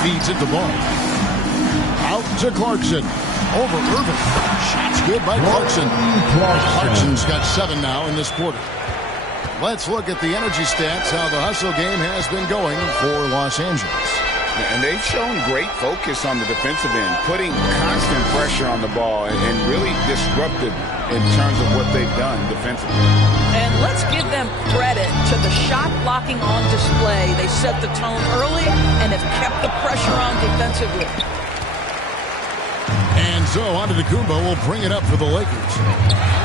Feeds it the ball. Out to Clarkson. Over Irving. Shot's good by Clarkson. Clarkson's got 7 now in this quarter. Let's look at the energy stats, how the hustle game has been going for Los Angeles. And they've shown great focus on the defensive end, putting constant pressure on the ball and really disruptive in terms of what they've done defensively. And let's give them credit to the shot blocking on display. They set the tone early and have kept the pressure on defensively. And so Antetokounmpo will bring it up for the Lakers.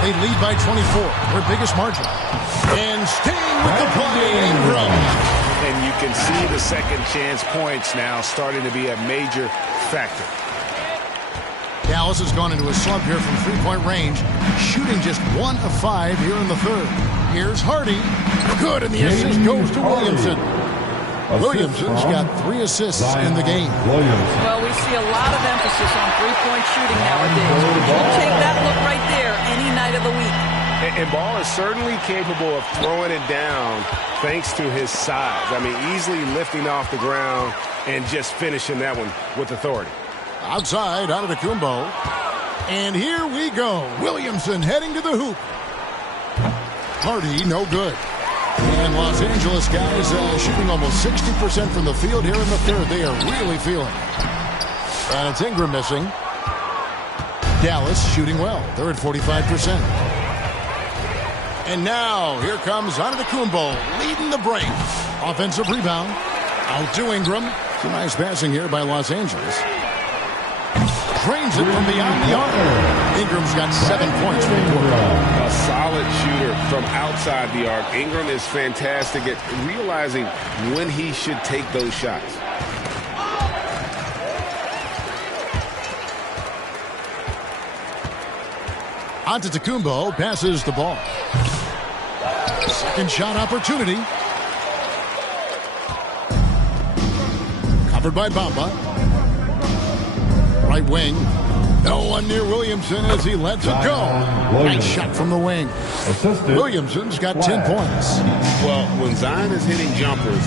They lead by 24, their biggest margin. And staying with the play, Ingram. And you can see the second chance points now starting to be a major factor. Dallas has gone into a slump here from three-point range, shooting just 1 of 5 here in the third. Here's Hardy. Good, and the assist goes to Williamson. Williamson's got 3 assists in the game. Well, we see a lot of emphasis on three-point shooting nowadays. You'll take that look right there any night of the week. And Ball is certainly capable of throwing it down thanks to his size. I mean, easily lifting off the ground and just finishing that one with authority. Outside, Antetokounmpo. And here we go. Williamson heading to the hoop. Hardy, no good. And Los Angeles guys shooting almost 60% from the field here in the third. They are really feeling it. And it's Ingram missing. Dallas shooting well. They're at 45%. And now, here comes Antetokounmpo leading the break. Offensive rebound. Out to Ingram. Some nice passing here by Los Angeles. Drains it from beyond the arc. Ingram's got 7 points for the quarter. A solid shooter from outside the arc. Ingram is fantastic at realizing when he should take those shots. Antetokounmpo passes the ball. Second shot opportunity. Covered by Bamba. Right wing. No one near Williamson as he lets it go. Nice shot from the wing. Williamson's got 10 points. Well, when Zion is hitting jumpers,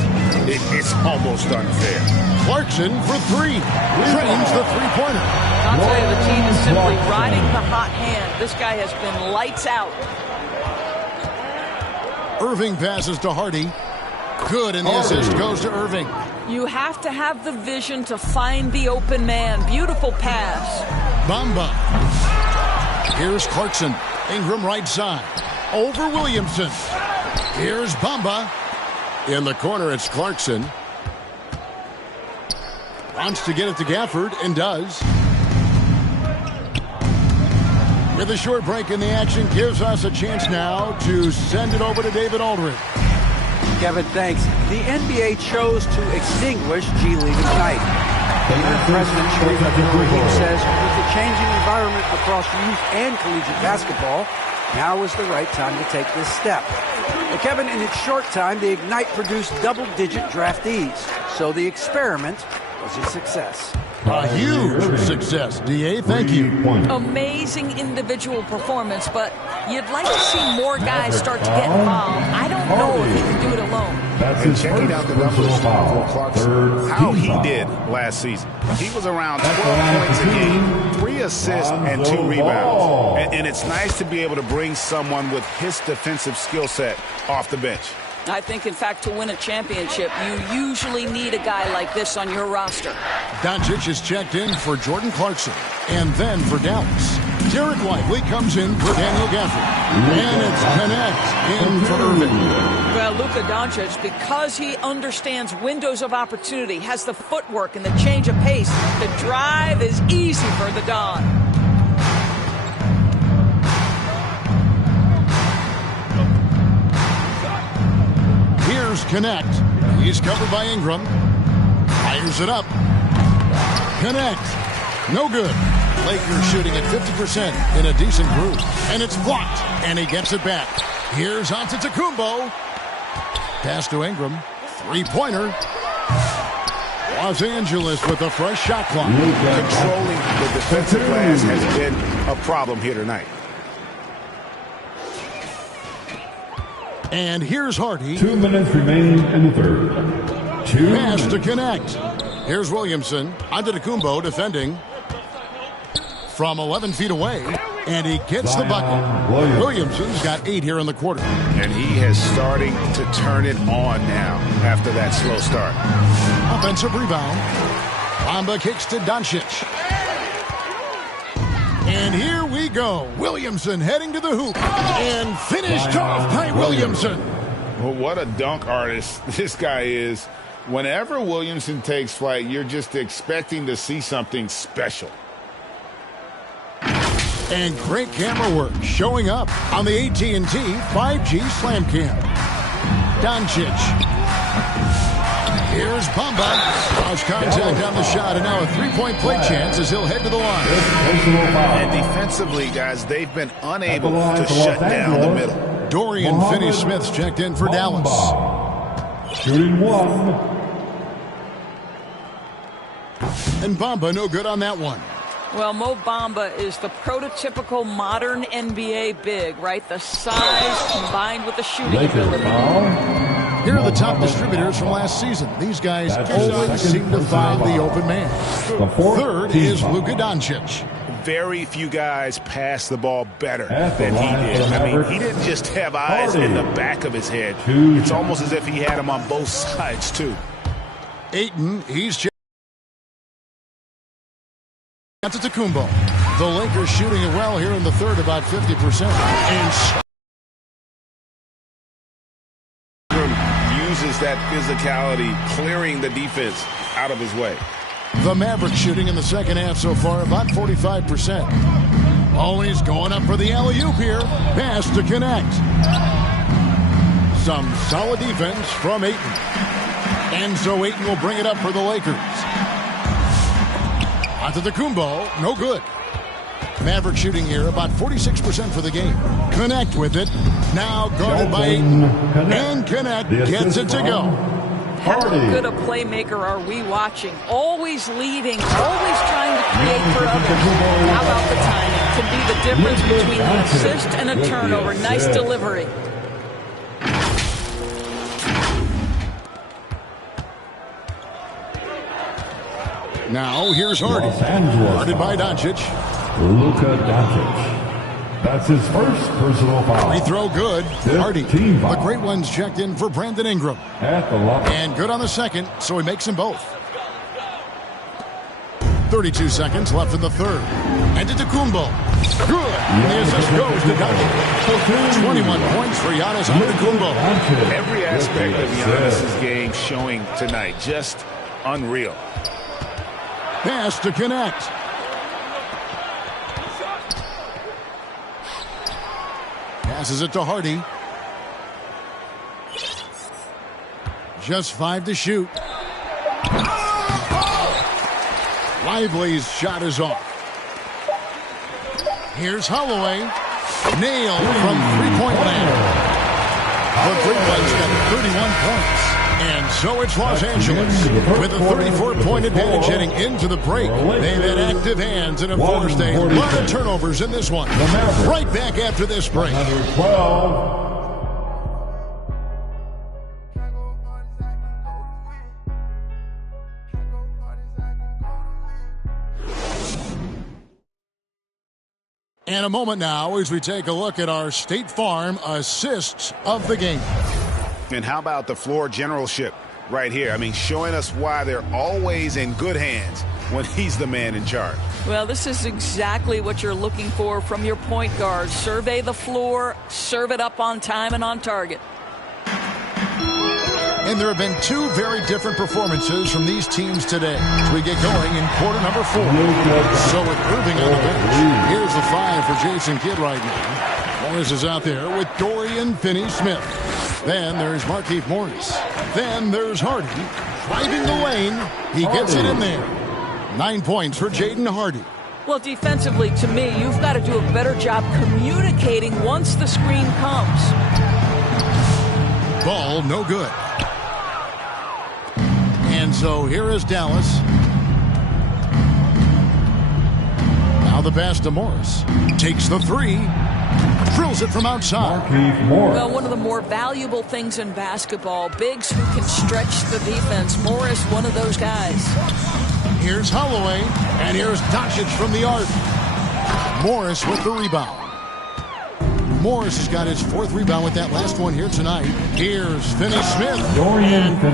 it's almost unfair. Clarkson for 3. Drains the three-pointer. I'll tell you, the team is simply riding the hot hand. This guy has been lights out. Irving passes to Hardy. Good, and the assist goes to Irving. You have to have the vision to find the open man. Beautiful pass. Bamba. Here's Clarkson. Ingram right side. Over Williamson. Here's Bamba. In the corner, it's Clarkson. Wants to get it to Gafford, and does. With a short break in the action, gives us a chance now to send it over to David Aldridge. Kevin, thanks. The NBA chose to extinguish G League Ignite. President Sharif Abdul-Rahim says with the changing environment across youth and collegiate basketball, now is the right time to take this step. Well, Kevin, in its short time, the Ignite produced double-digit draftees, so the experiment was a success. A huge success, D.A. Thank you. Amazing individual performance, but you'd like to see more guys start to get involved. I don't know if he can do it alone. And checking out the numbers for Clarkson, how he did last season. He was around 12 points a game, 3 assists, and 2 rebounds. And it's nice to be able to bring someone with his defensive skill set off the bench. I think, in fact, to win a championship, you usually need a guy like this on your roster. Doncic is checked in for Jordan Clarkson. And then for Dallas, Derek Lively comes in for Daniel Gafford. And it's Connect in for Irving. Well, Luka Doncic, because he understands windows of opportunity, has the footwork and the change of pace, the drive is easy for the Don. Here's Connect. He's covered by Ingram. Fires it up. Connect. No good. Lakers shooting at 50% in a decent groove. And it's blocked. And he gets it back. Here's Antetokounmpo. Pass to Ingram. Three-pointer. Los Angeles with a fresh shot clock. Controlling the defensive glass has been a problem here tonight. And here's Hardy. 2 minutes remaining in the third. Pass to Connect. Here's Williamson. Antetokounmpo defending from 11 feet away. And he gets the bucket. Williamson's got 8 here in the quarter. And he is starting to turn it on now after that slow start. Offensive rebound. Bamba kicks to Doncic. And here we go. Williamson heading to the hoop. And finished off by Williamson. Well, what a dunk artist this guy is. Whenever Williamson takes flight, you're just expecting to see something special. And great camera work showing up on the AT&T 5G Slam Cam. Doncic. Here's Bamba. Cross contact on the shot, and now a three-point play chance as he'll head to the line. And defensively, guys, they've been unable to shut down the middle. Dorian Finney-Smith's checked in for Dallas. Shooting one. And Bamba no good on that one. Well, Mo Bamba is the prototypical modern NBA big, right? The size combined with the shooting ability. Here are the top distributors from last season. These guys always seem to find the open man. Third is Luka Doncic. Very few guys pass the ball better than he did. I mean, he didn't just have eyes in the back of his head. It's almost as if he had them on both sides, too. Ayton, he's Antetokounmpo. The Lakers shooting it well here in the third, about 50%. And uses that physicality, clearing the defense out of his way. The Mavericks shooting in the second half so far, about 45%. Always going up for the alley-oop here. Pass to Connect. Some solid defense from Ayton. And so Ayton will bring it up for the Lakers. Antetokounmpo, no good. Maverick shooting here about 46% for the game. Connect with it. Now guarded by Ayton. And Connect gets it to go. How good a playmaker are we watching? Always leading, always trying to create for others. How about the timing? Could be the difference between an assist and a turnover. Nice delivery. Now here's Hardy. Guarded by Doncic. Luka Doncic. That's his first personal foul. Free throw good. Hardy. The great one's checked in for Brandon Ingram. At the line. And good on the second, so he makes them both. 32 seconds left in the third. And Antetokounmpo. Good. And the assist goes to Doncic. 21 points for Giannis Antetokounmpo. Every aspect of Giannis' game showing tonight. Just unreal. Pass to Connect. Passes it to Hardy. Just 5 to shoot. Lively's shot is off. Here's Holloway. Nailed from three-point land. The Great One's got 31 points. And so it's Los Angeles with a 34-point advantage heading into the break. They've had active hands and have forced a lot of turnovers in this one. Right back after this break. 12. And a moment now as we take a look at our State Farm assists of the game. And how about the floor generalship right here? I mean, showing us why they're always in good hands when he's the man in charge. Well, this is exactly what you're looking for from your point guard. Survey the floor, serve it up on time and on target. And there have been two very different performances from these teams today as we get going in quarter number 4. So with Irving on the bench, here's the 5 for Jason Kidd right now. Morris is out there with Dorian Finney-Smith. Then there's Markieff Morris. Then there's Hardy. Driving the lane. He gets it in there. 9 points for Jaden Hardy. Well, defensively, to me, you've got to do a better job communicating once the screen comes. Ball no good. And so here is Dallas. Now the pass to Morris. Takes the 3. Drills it from outside. Well, one of the more valuable things in basketball, bigs who can stretch the defense. Morris, one of those guys. Here's Holloway, and here's Doncic from the arc. Morris with the rebound. Morris has got his 4th rebound with that last one here tonight. Here's Finney-Smith.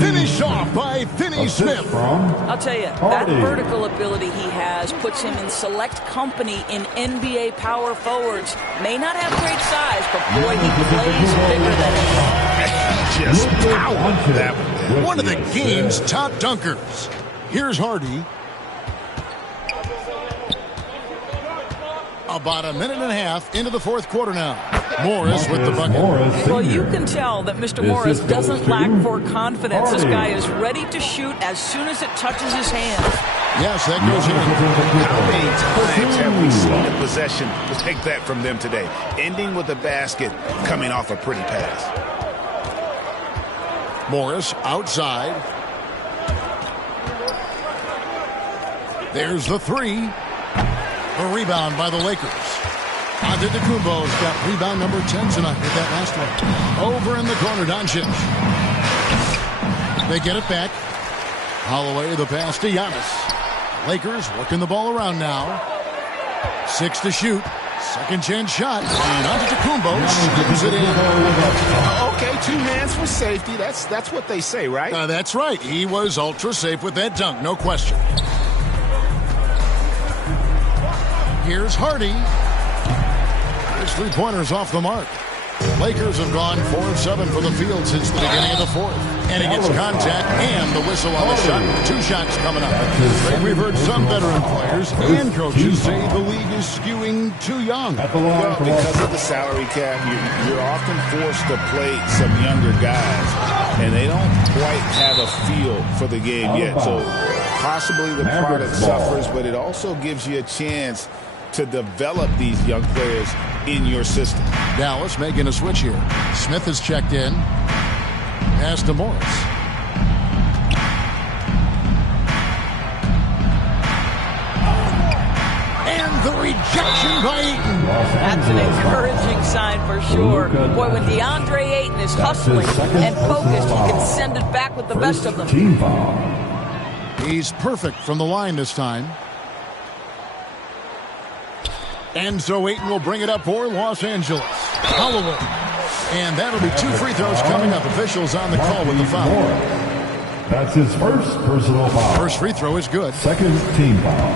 Finished off by Finney-Smith. I'll tell you, that vertical ability he has puts him in select company in NBA power forwards. May not have great size, but boy, he plays bigger than him. Just power that one. One of the game's top dunkers. Here's Hardy. About a minute and a half into the 4th quarter now. Morris with the bucket. Well, you can tell that Mr. Morris doesn't lack for confidence. This guy is ready to shoot as soon as it touches his hands. Yes, that goes in. How many times have we seen a possession take that from them today? Ending with a basket, coming off a pretty pass. Morris outside. There's the 3. A rebound by the Lakers. Antetokounmpo's got rebound number 10 tonight with that last one. Over in the corner, Doncic. They get it back. Holloway, the pass to Giannis. Lakers working the ball around now. 6 to shoot. Second chance shot. And Antetokounmpo slams it in. Okay, 2 hands for safety. That's what they say, right? That's right. He was ultra safe with that dunk, no question. Here's Hardy. His 3-pointers off the mark. Lakers have gone 4 of 7 for the field since the beginning of the 4th. And he gets contact and the whistle on the shot. 2 shots coming up. We've heard some veteran players and coaches say the league is skewing too young. Well, because of the salary cap, you're often forced to play some younger guys. And they don't quite have a feel for the game yet. So possibly the product suffers, but it also gives you a chance to develop these young players in your system. Dallas making a switch here. Smith has checked in. Pass to Morris. And the rejection by Ayton. That's an encouraging sign for sure. Boy, when DeAndre Ayton is hustling and focused, he can send it back with the best of them. He's perfect from the line this time. And so Ayton will bring it up for Los Angeles. Holloway. And that'll be 2 free throws coming up. Officials on the call with the foul. That's his first personal foul. First free throw is good. Second team foul.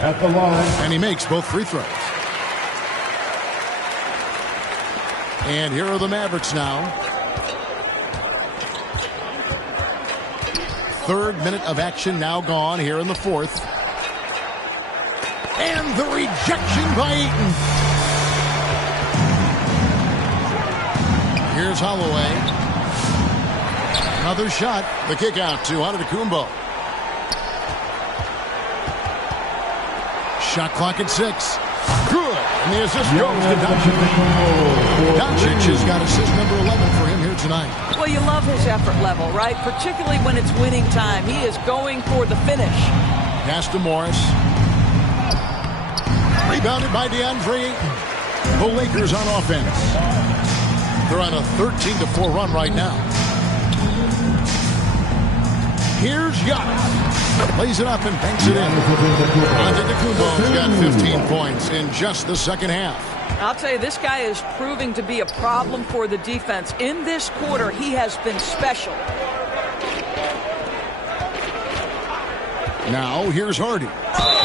At the line. And he makes both free throws. And here are the Mavericks now. 3rd minute of action now gone here in the 4th. And the rejection by Ayton. Here's Holloway. Another shot. The kick out to Antetokounmpo. Shot clock at 6. Good. And the assist goes to Doncic. Doncic has got assist number 11 for him here here tonight. Well, you love his effort level, right? Particularly when it's winning time. He is going for the finish. Pass to Morris. Rebounded by DeAndre Ayton. The Lakers on offense. They're on a 13-4 run right now. Here's Giannis. Lays it up and banks it in. Antetokounmpo's got 15 points in just the second half. I'll tell you, this guy is proving to be a problem for the defense. In this quarter, he has been special. Now, here's Hardy.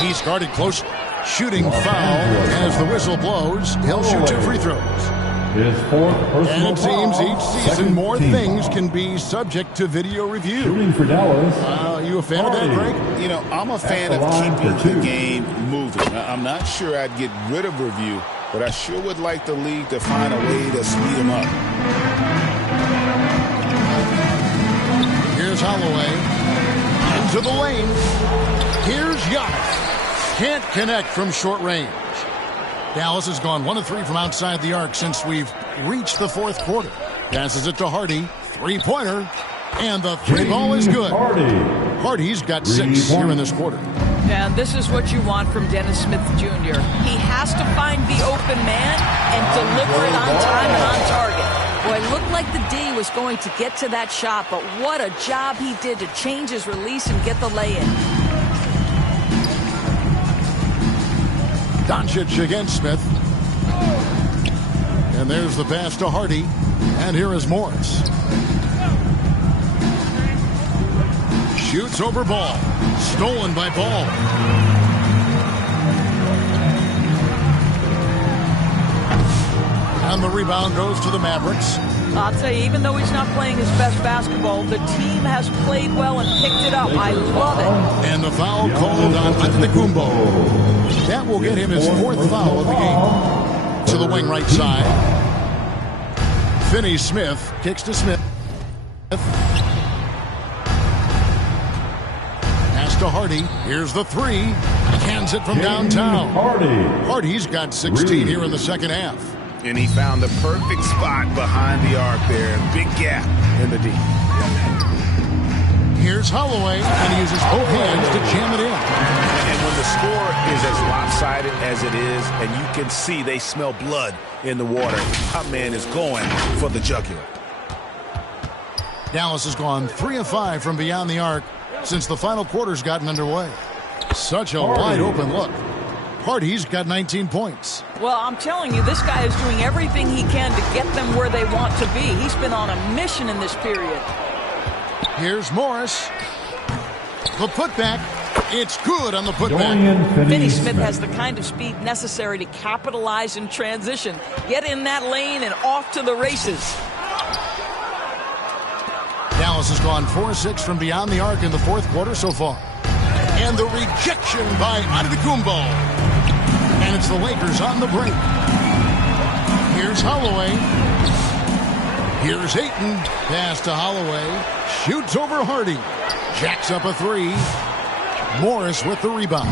He's guarded closely. Shooting foul as the whistle blows. He'll shoot 2 free throws. His fourth personal And it seems foul. each season more things can be subject to video review. Shooting for Dallas. You a fan of that, Greg? You know, I'm a fan of keeping the game moving. I'm not sure I'd get rid of review, but I sure would like the league to find a way to speed them up. Here's Holloway. Into the lane. Here's Giannis. Can't connect from short range. Dallas has gone 1 of 3 from outside the arc since we've reached the fourth quarter. Passes it to Hardy. 3-pointer. And the 3 ball is good. Hardy's got 6 here in this quarter. And this is what you want from Dennis Smith Jr. He has to find the open man and deliver it on time and on target. Boy, it looked like the D was going to get to that shot, but what a job he did to change his release and get the lay-in. Doncic against Smith. And there's the pass to Hardy. And here is Morris. Shoots over Ball. Stolen by Ball. And the rebound goes to the Mavericks. I'll tell you, even though he's not playing his best basketball, the team has played well and picked it up. I love it. And the foul called on Antetokounmpo. That will get him his 4th foul of the game. To the wing right side. Finney-Smith kicks to Smith. Pass to Hardy. Here's the 3. Cans it from downtown. Hardy's got 16 here in the second half. And he found the perfect spot behind the arc there. Big gap in the D. Here's Holloway, and he uses both hands to jam it in. And when the score is as lopsided as it is, and you can see they smell blood in the water, top man is going for the jugular. Dallas has gone 3 of 5 from beyond the arc since the final quarter's gotten underway. Such a wide open look. Hardy's got 19 points. Well, I'm telling you, this guy is doing everything he can to get them where they want to be. He's been on a mission in this period. Here's Morris. The putback. It's good on the putback. Finney-Smith has the kind of speed necessary to capitalize in transition. Get in that lane and off to the races. Dallas has gone 4-6 from beyond the arc in the fourth quarter so far. And the rejection by Antetokounmpo. And it's the Lakers on the break. Here's Holloway. Here's Ayton. Pass to Holloway. Shoots over Hardy. Jacks up a 3. Morris with the rebound.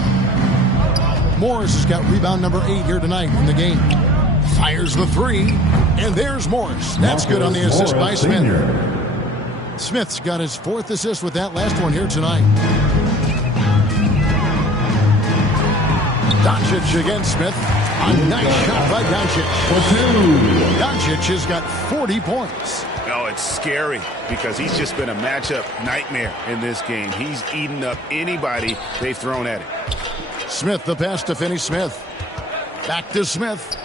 Morris has got rebound number 8 here tonight in the game. Fires the 3. And there's Morris. That's good on the assist by Smith. Smith's got his 4th assist with that last one here tonight. Doncic against Smith. A nice shot by Doncic. Doncic has got 40 points. Oh, it's scary because he's just been a matchup nightmare in this game. He's eaten up anybody they've thrown at him. Smith, the pass to Finney-Smith. Back to Smith.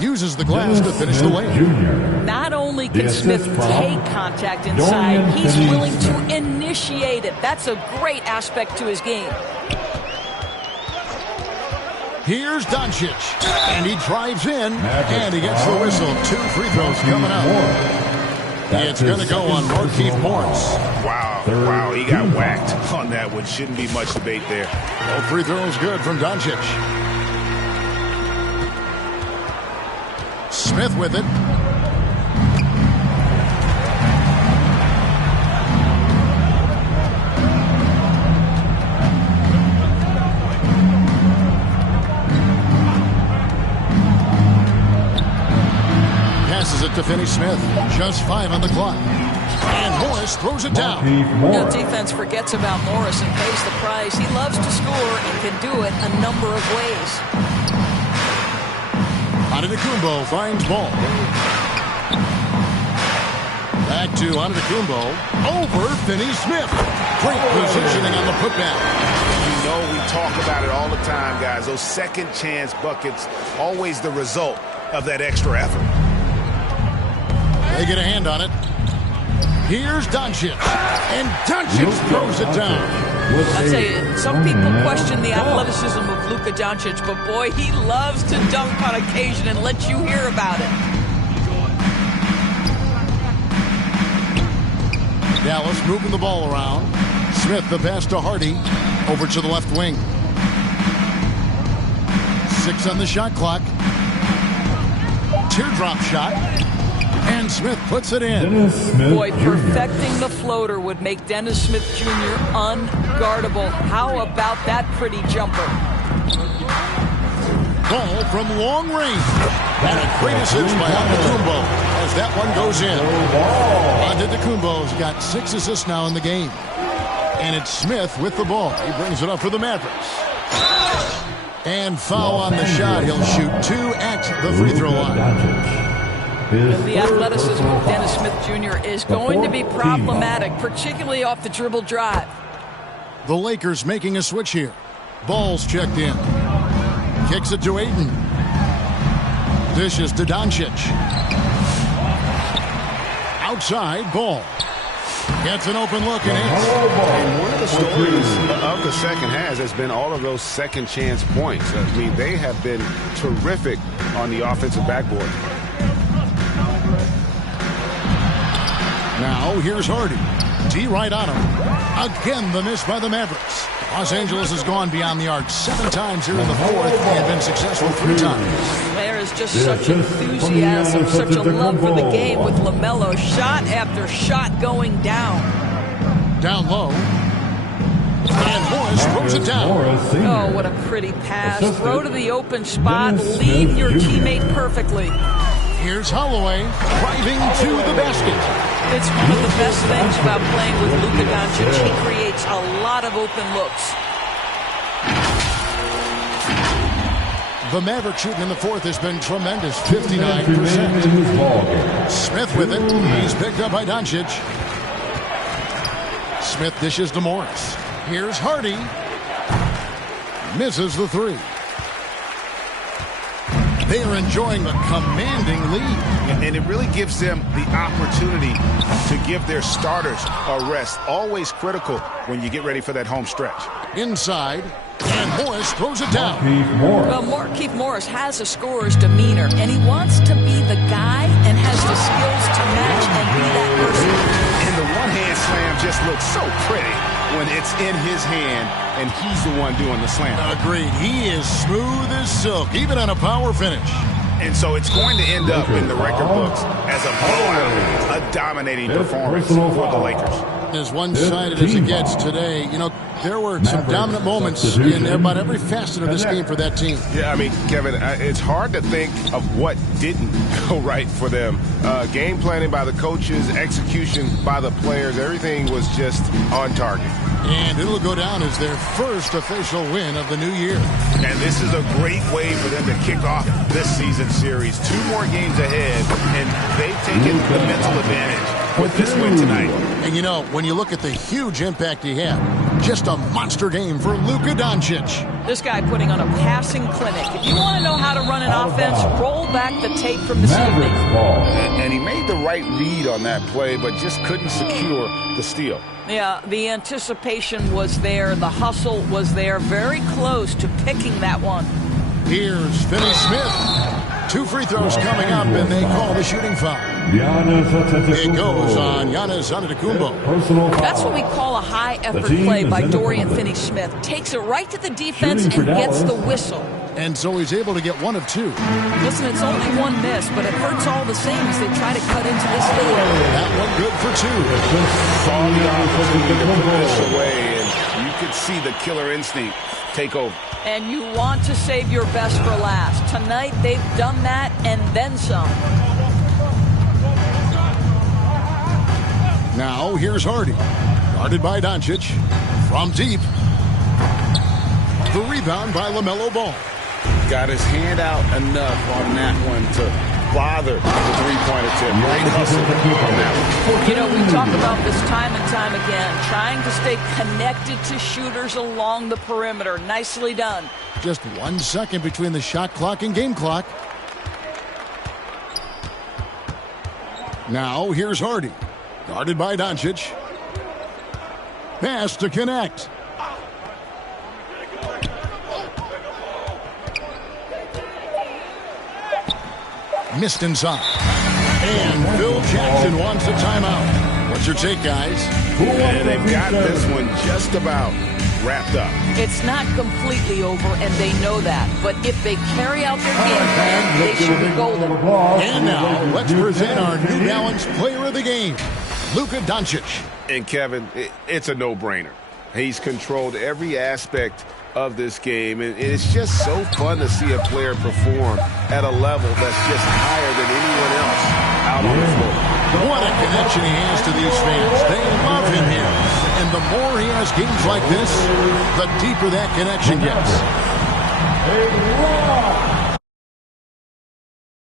Uses the glass to finish the lane. Not only can Smith take contact inside, he's willing to initiate it. That's a great aspect to his game. Here's Doncic, and he drives in, and he gets the whistle. 2 free throws coming up. It's going to go on Markieff Morris. Wow, he got whacked on that one. Shouldn't be much debate there. Both free throws good from Doncic. Smith with it. Passes it it to Finney-Smith. Just 5 on the clock. And Morris throws it down. Defense forgets about Morris and pays the price. He loves to score and can do it a number of ways. Antetokounmpo finds ball. Back to Antetokounmpo. Over Finney-Smith. Great positioning on the putback. You know we talk about it all the time, guys. Those second chance buckets, always the result of that extra effort. They get a hand on it. Here's Doncic. And Doncic throws it down. I tell you, some people question the athleticism of Luka Doncic, but boy, he loves to dunk on occasion and let you hear about it. Dallas moving the ball around. Smith the pass to Hardy. Over to the left wing. 6 on the shot clock. Teardrop shot. And Smith puts it in. Boy, perfecting the floater would make Dennis Smith Jr. unguardable. How about that pretty jumper? Ball from long range. And a great assist by Antetokounmpo as that one goes in. Antetokounmpo's got 6 assists now in the game. And it's Smith with the ball. He brings it up for the Mavericks. And foul on the shot. He'll shoot 2 at the free throw line. The athleticism of Dennis Smith Jr. is going to be problematic, particularly off the dribble drive. The Lakers making a switch here. Ball's checked in. Kicks it to Ayton. Dishes to Doncic. Outside, Ball. Gets an open look and hits. And one of the stories of the second half has been all of those second chance points. I mean, they have been terrific on the offensive backboard. Now, here's Hardy. D right on him. Again, the miss by the Mavericks. Los Angeles has gone beyond the arc 7 times here in the fourth and been successful 3 times. There is just such enthusiasm, such a love for the game with LaMelo. Shot after shot going down. Down low. And Morris throws it down. Oh, what a pretty pass. Throw to the open spot. Lead your teammate perfectly. Here's Holloway driving to the basket. It's one of the best things about playing with Luka Doncic. He creates a lot of open looks. The Maverick shooting in the fourth has been tremendous, 59%. Smith with it. He's picked up by Doncic. Smith dishes to Morris. Here's Hardy. Misses the 3. They are enjoying a commanding lead. And it really gives them the opportunity to give their starters a rest. Always critical when you get ready for that home stretch. Inside, and Morris throws it down. Well, Markieff Morris has a scorer's demeanor, and he wants to be the guy and has the skills to match and be that person. And the one-hand slam just looks so pretty when it's in his hand and he's the one doing the slam. Agreed. He is smooth as silk, even on a power finish. And so it's going to end up in the record books as a blowout, a dominating performance for the Lakers. As one-sided as it gets today, you know, there were some dominant moments in about every facet of this game for that team. Yeah, I mean, Kevin, it's hard to think of what didn't go right for them. Game planning by the coaches, execution by the players, everything was just on target. And it'll go down as their first official win of the new year. And this is a great way for them to kick off this season series. 2 more games ahead, and they've taken the mental advantage with this win tonight. And you know, when you look at the huge impact he had, just a monster game for Luka Doncic. This guy putting on a passing clinic. If you want to know how to run an offense, roll back the tape from this evening. And he made the right read on that play, but just couldn't secure the steal. Yeah, the anticipation was there. The hustle was there. Very close to picking that one. Here's Finney-Smith. 2 free throws coming up, and they call the shooting foul. It goes on Giannis Antetokounmpo. That's what we call a high-effort play by Dorian Finney-Smith. Takes it right to the defense and gets the whistle. And so he's able to get 1 of 2. Listen, it's only 1 miss, but it hurts all the same as they try to cut into this lead. That one good for 2. Saw the opportunity to put this away, and you could see the killer instinct take over. And you want to save your best for last. Tonight, they've done that and then some. Now here's Hardy. Guarded by Doncic. From deep. The rebound by LaMelo Ball. Got his hand out enough on that one to bother the three-point attempt. Great hustle on that one. You know, we talk about this time and time again, trying to stay connected to shooters along the perimeter. Nicely done. Just 1 second between the shot clock and game clock. Now here's Hardy. Guarded by Doncic. Pass to connect. Missed inside. And Phil Jackson wants a timeout. What's your take, guys? And they've got this one just about wrapped up. It's not completely over, and they know that. But if they carry out their game plan, they should be golden. And now, let's present our New Balance Player of the Game, Luka Doncic. And Kevin, it's a no-brainer. He's controlled every aspect of this game, and it's just so fun to see a player perform at a level that's just higher than anyone else out on the floor. What a connection he has to these fans. They love him here. And the more he has games like this, the deeper that connection gets.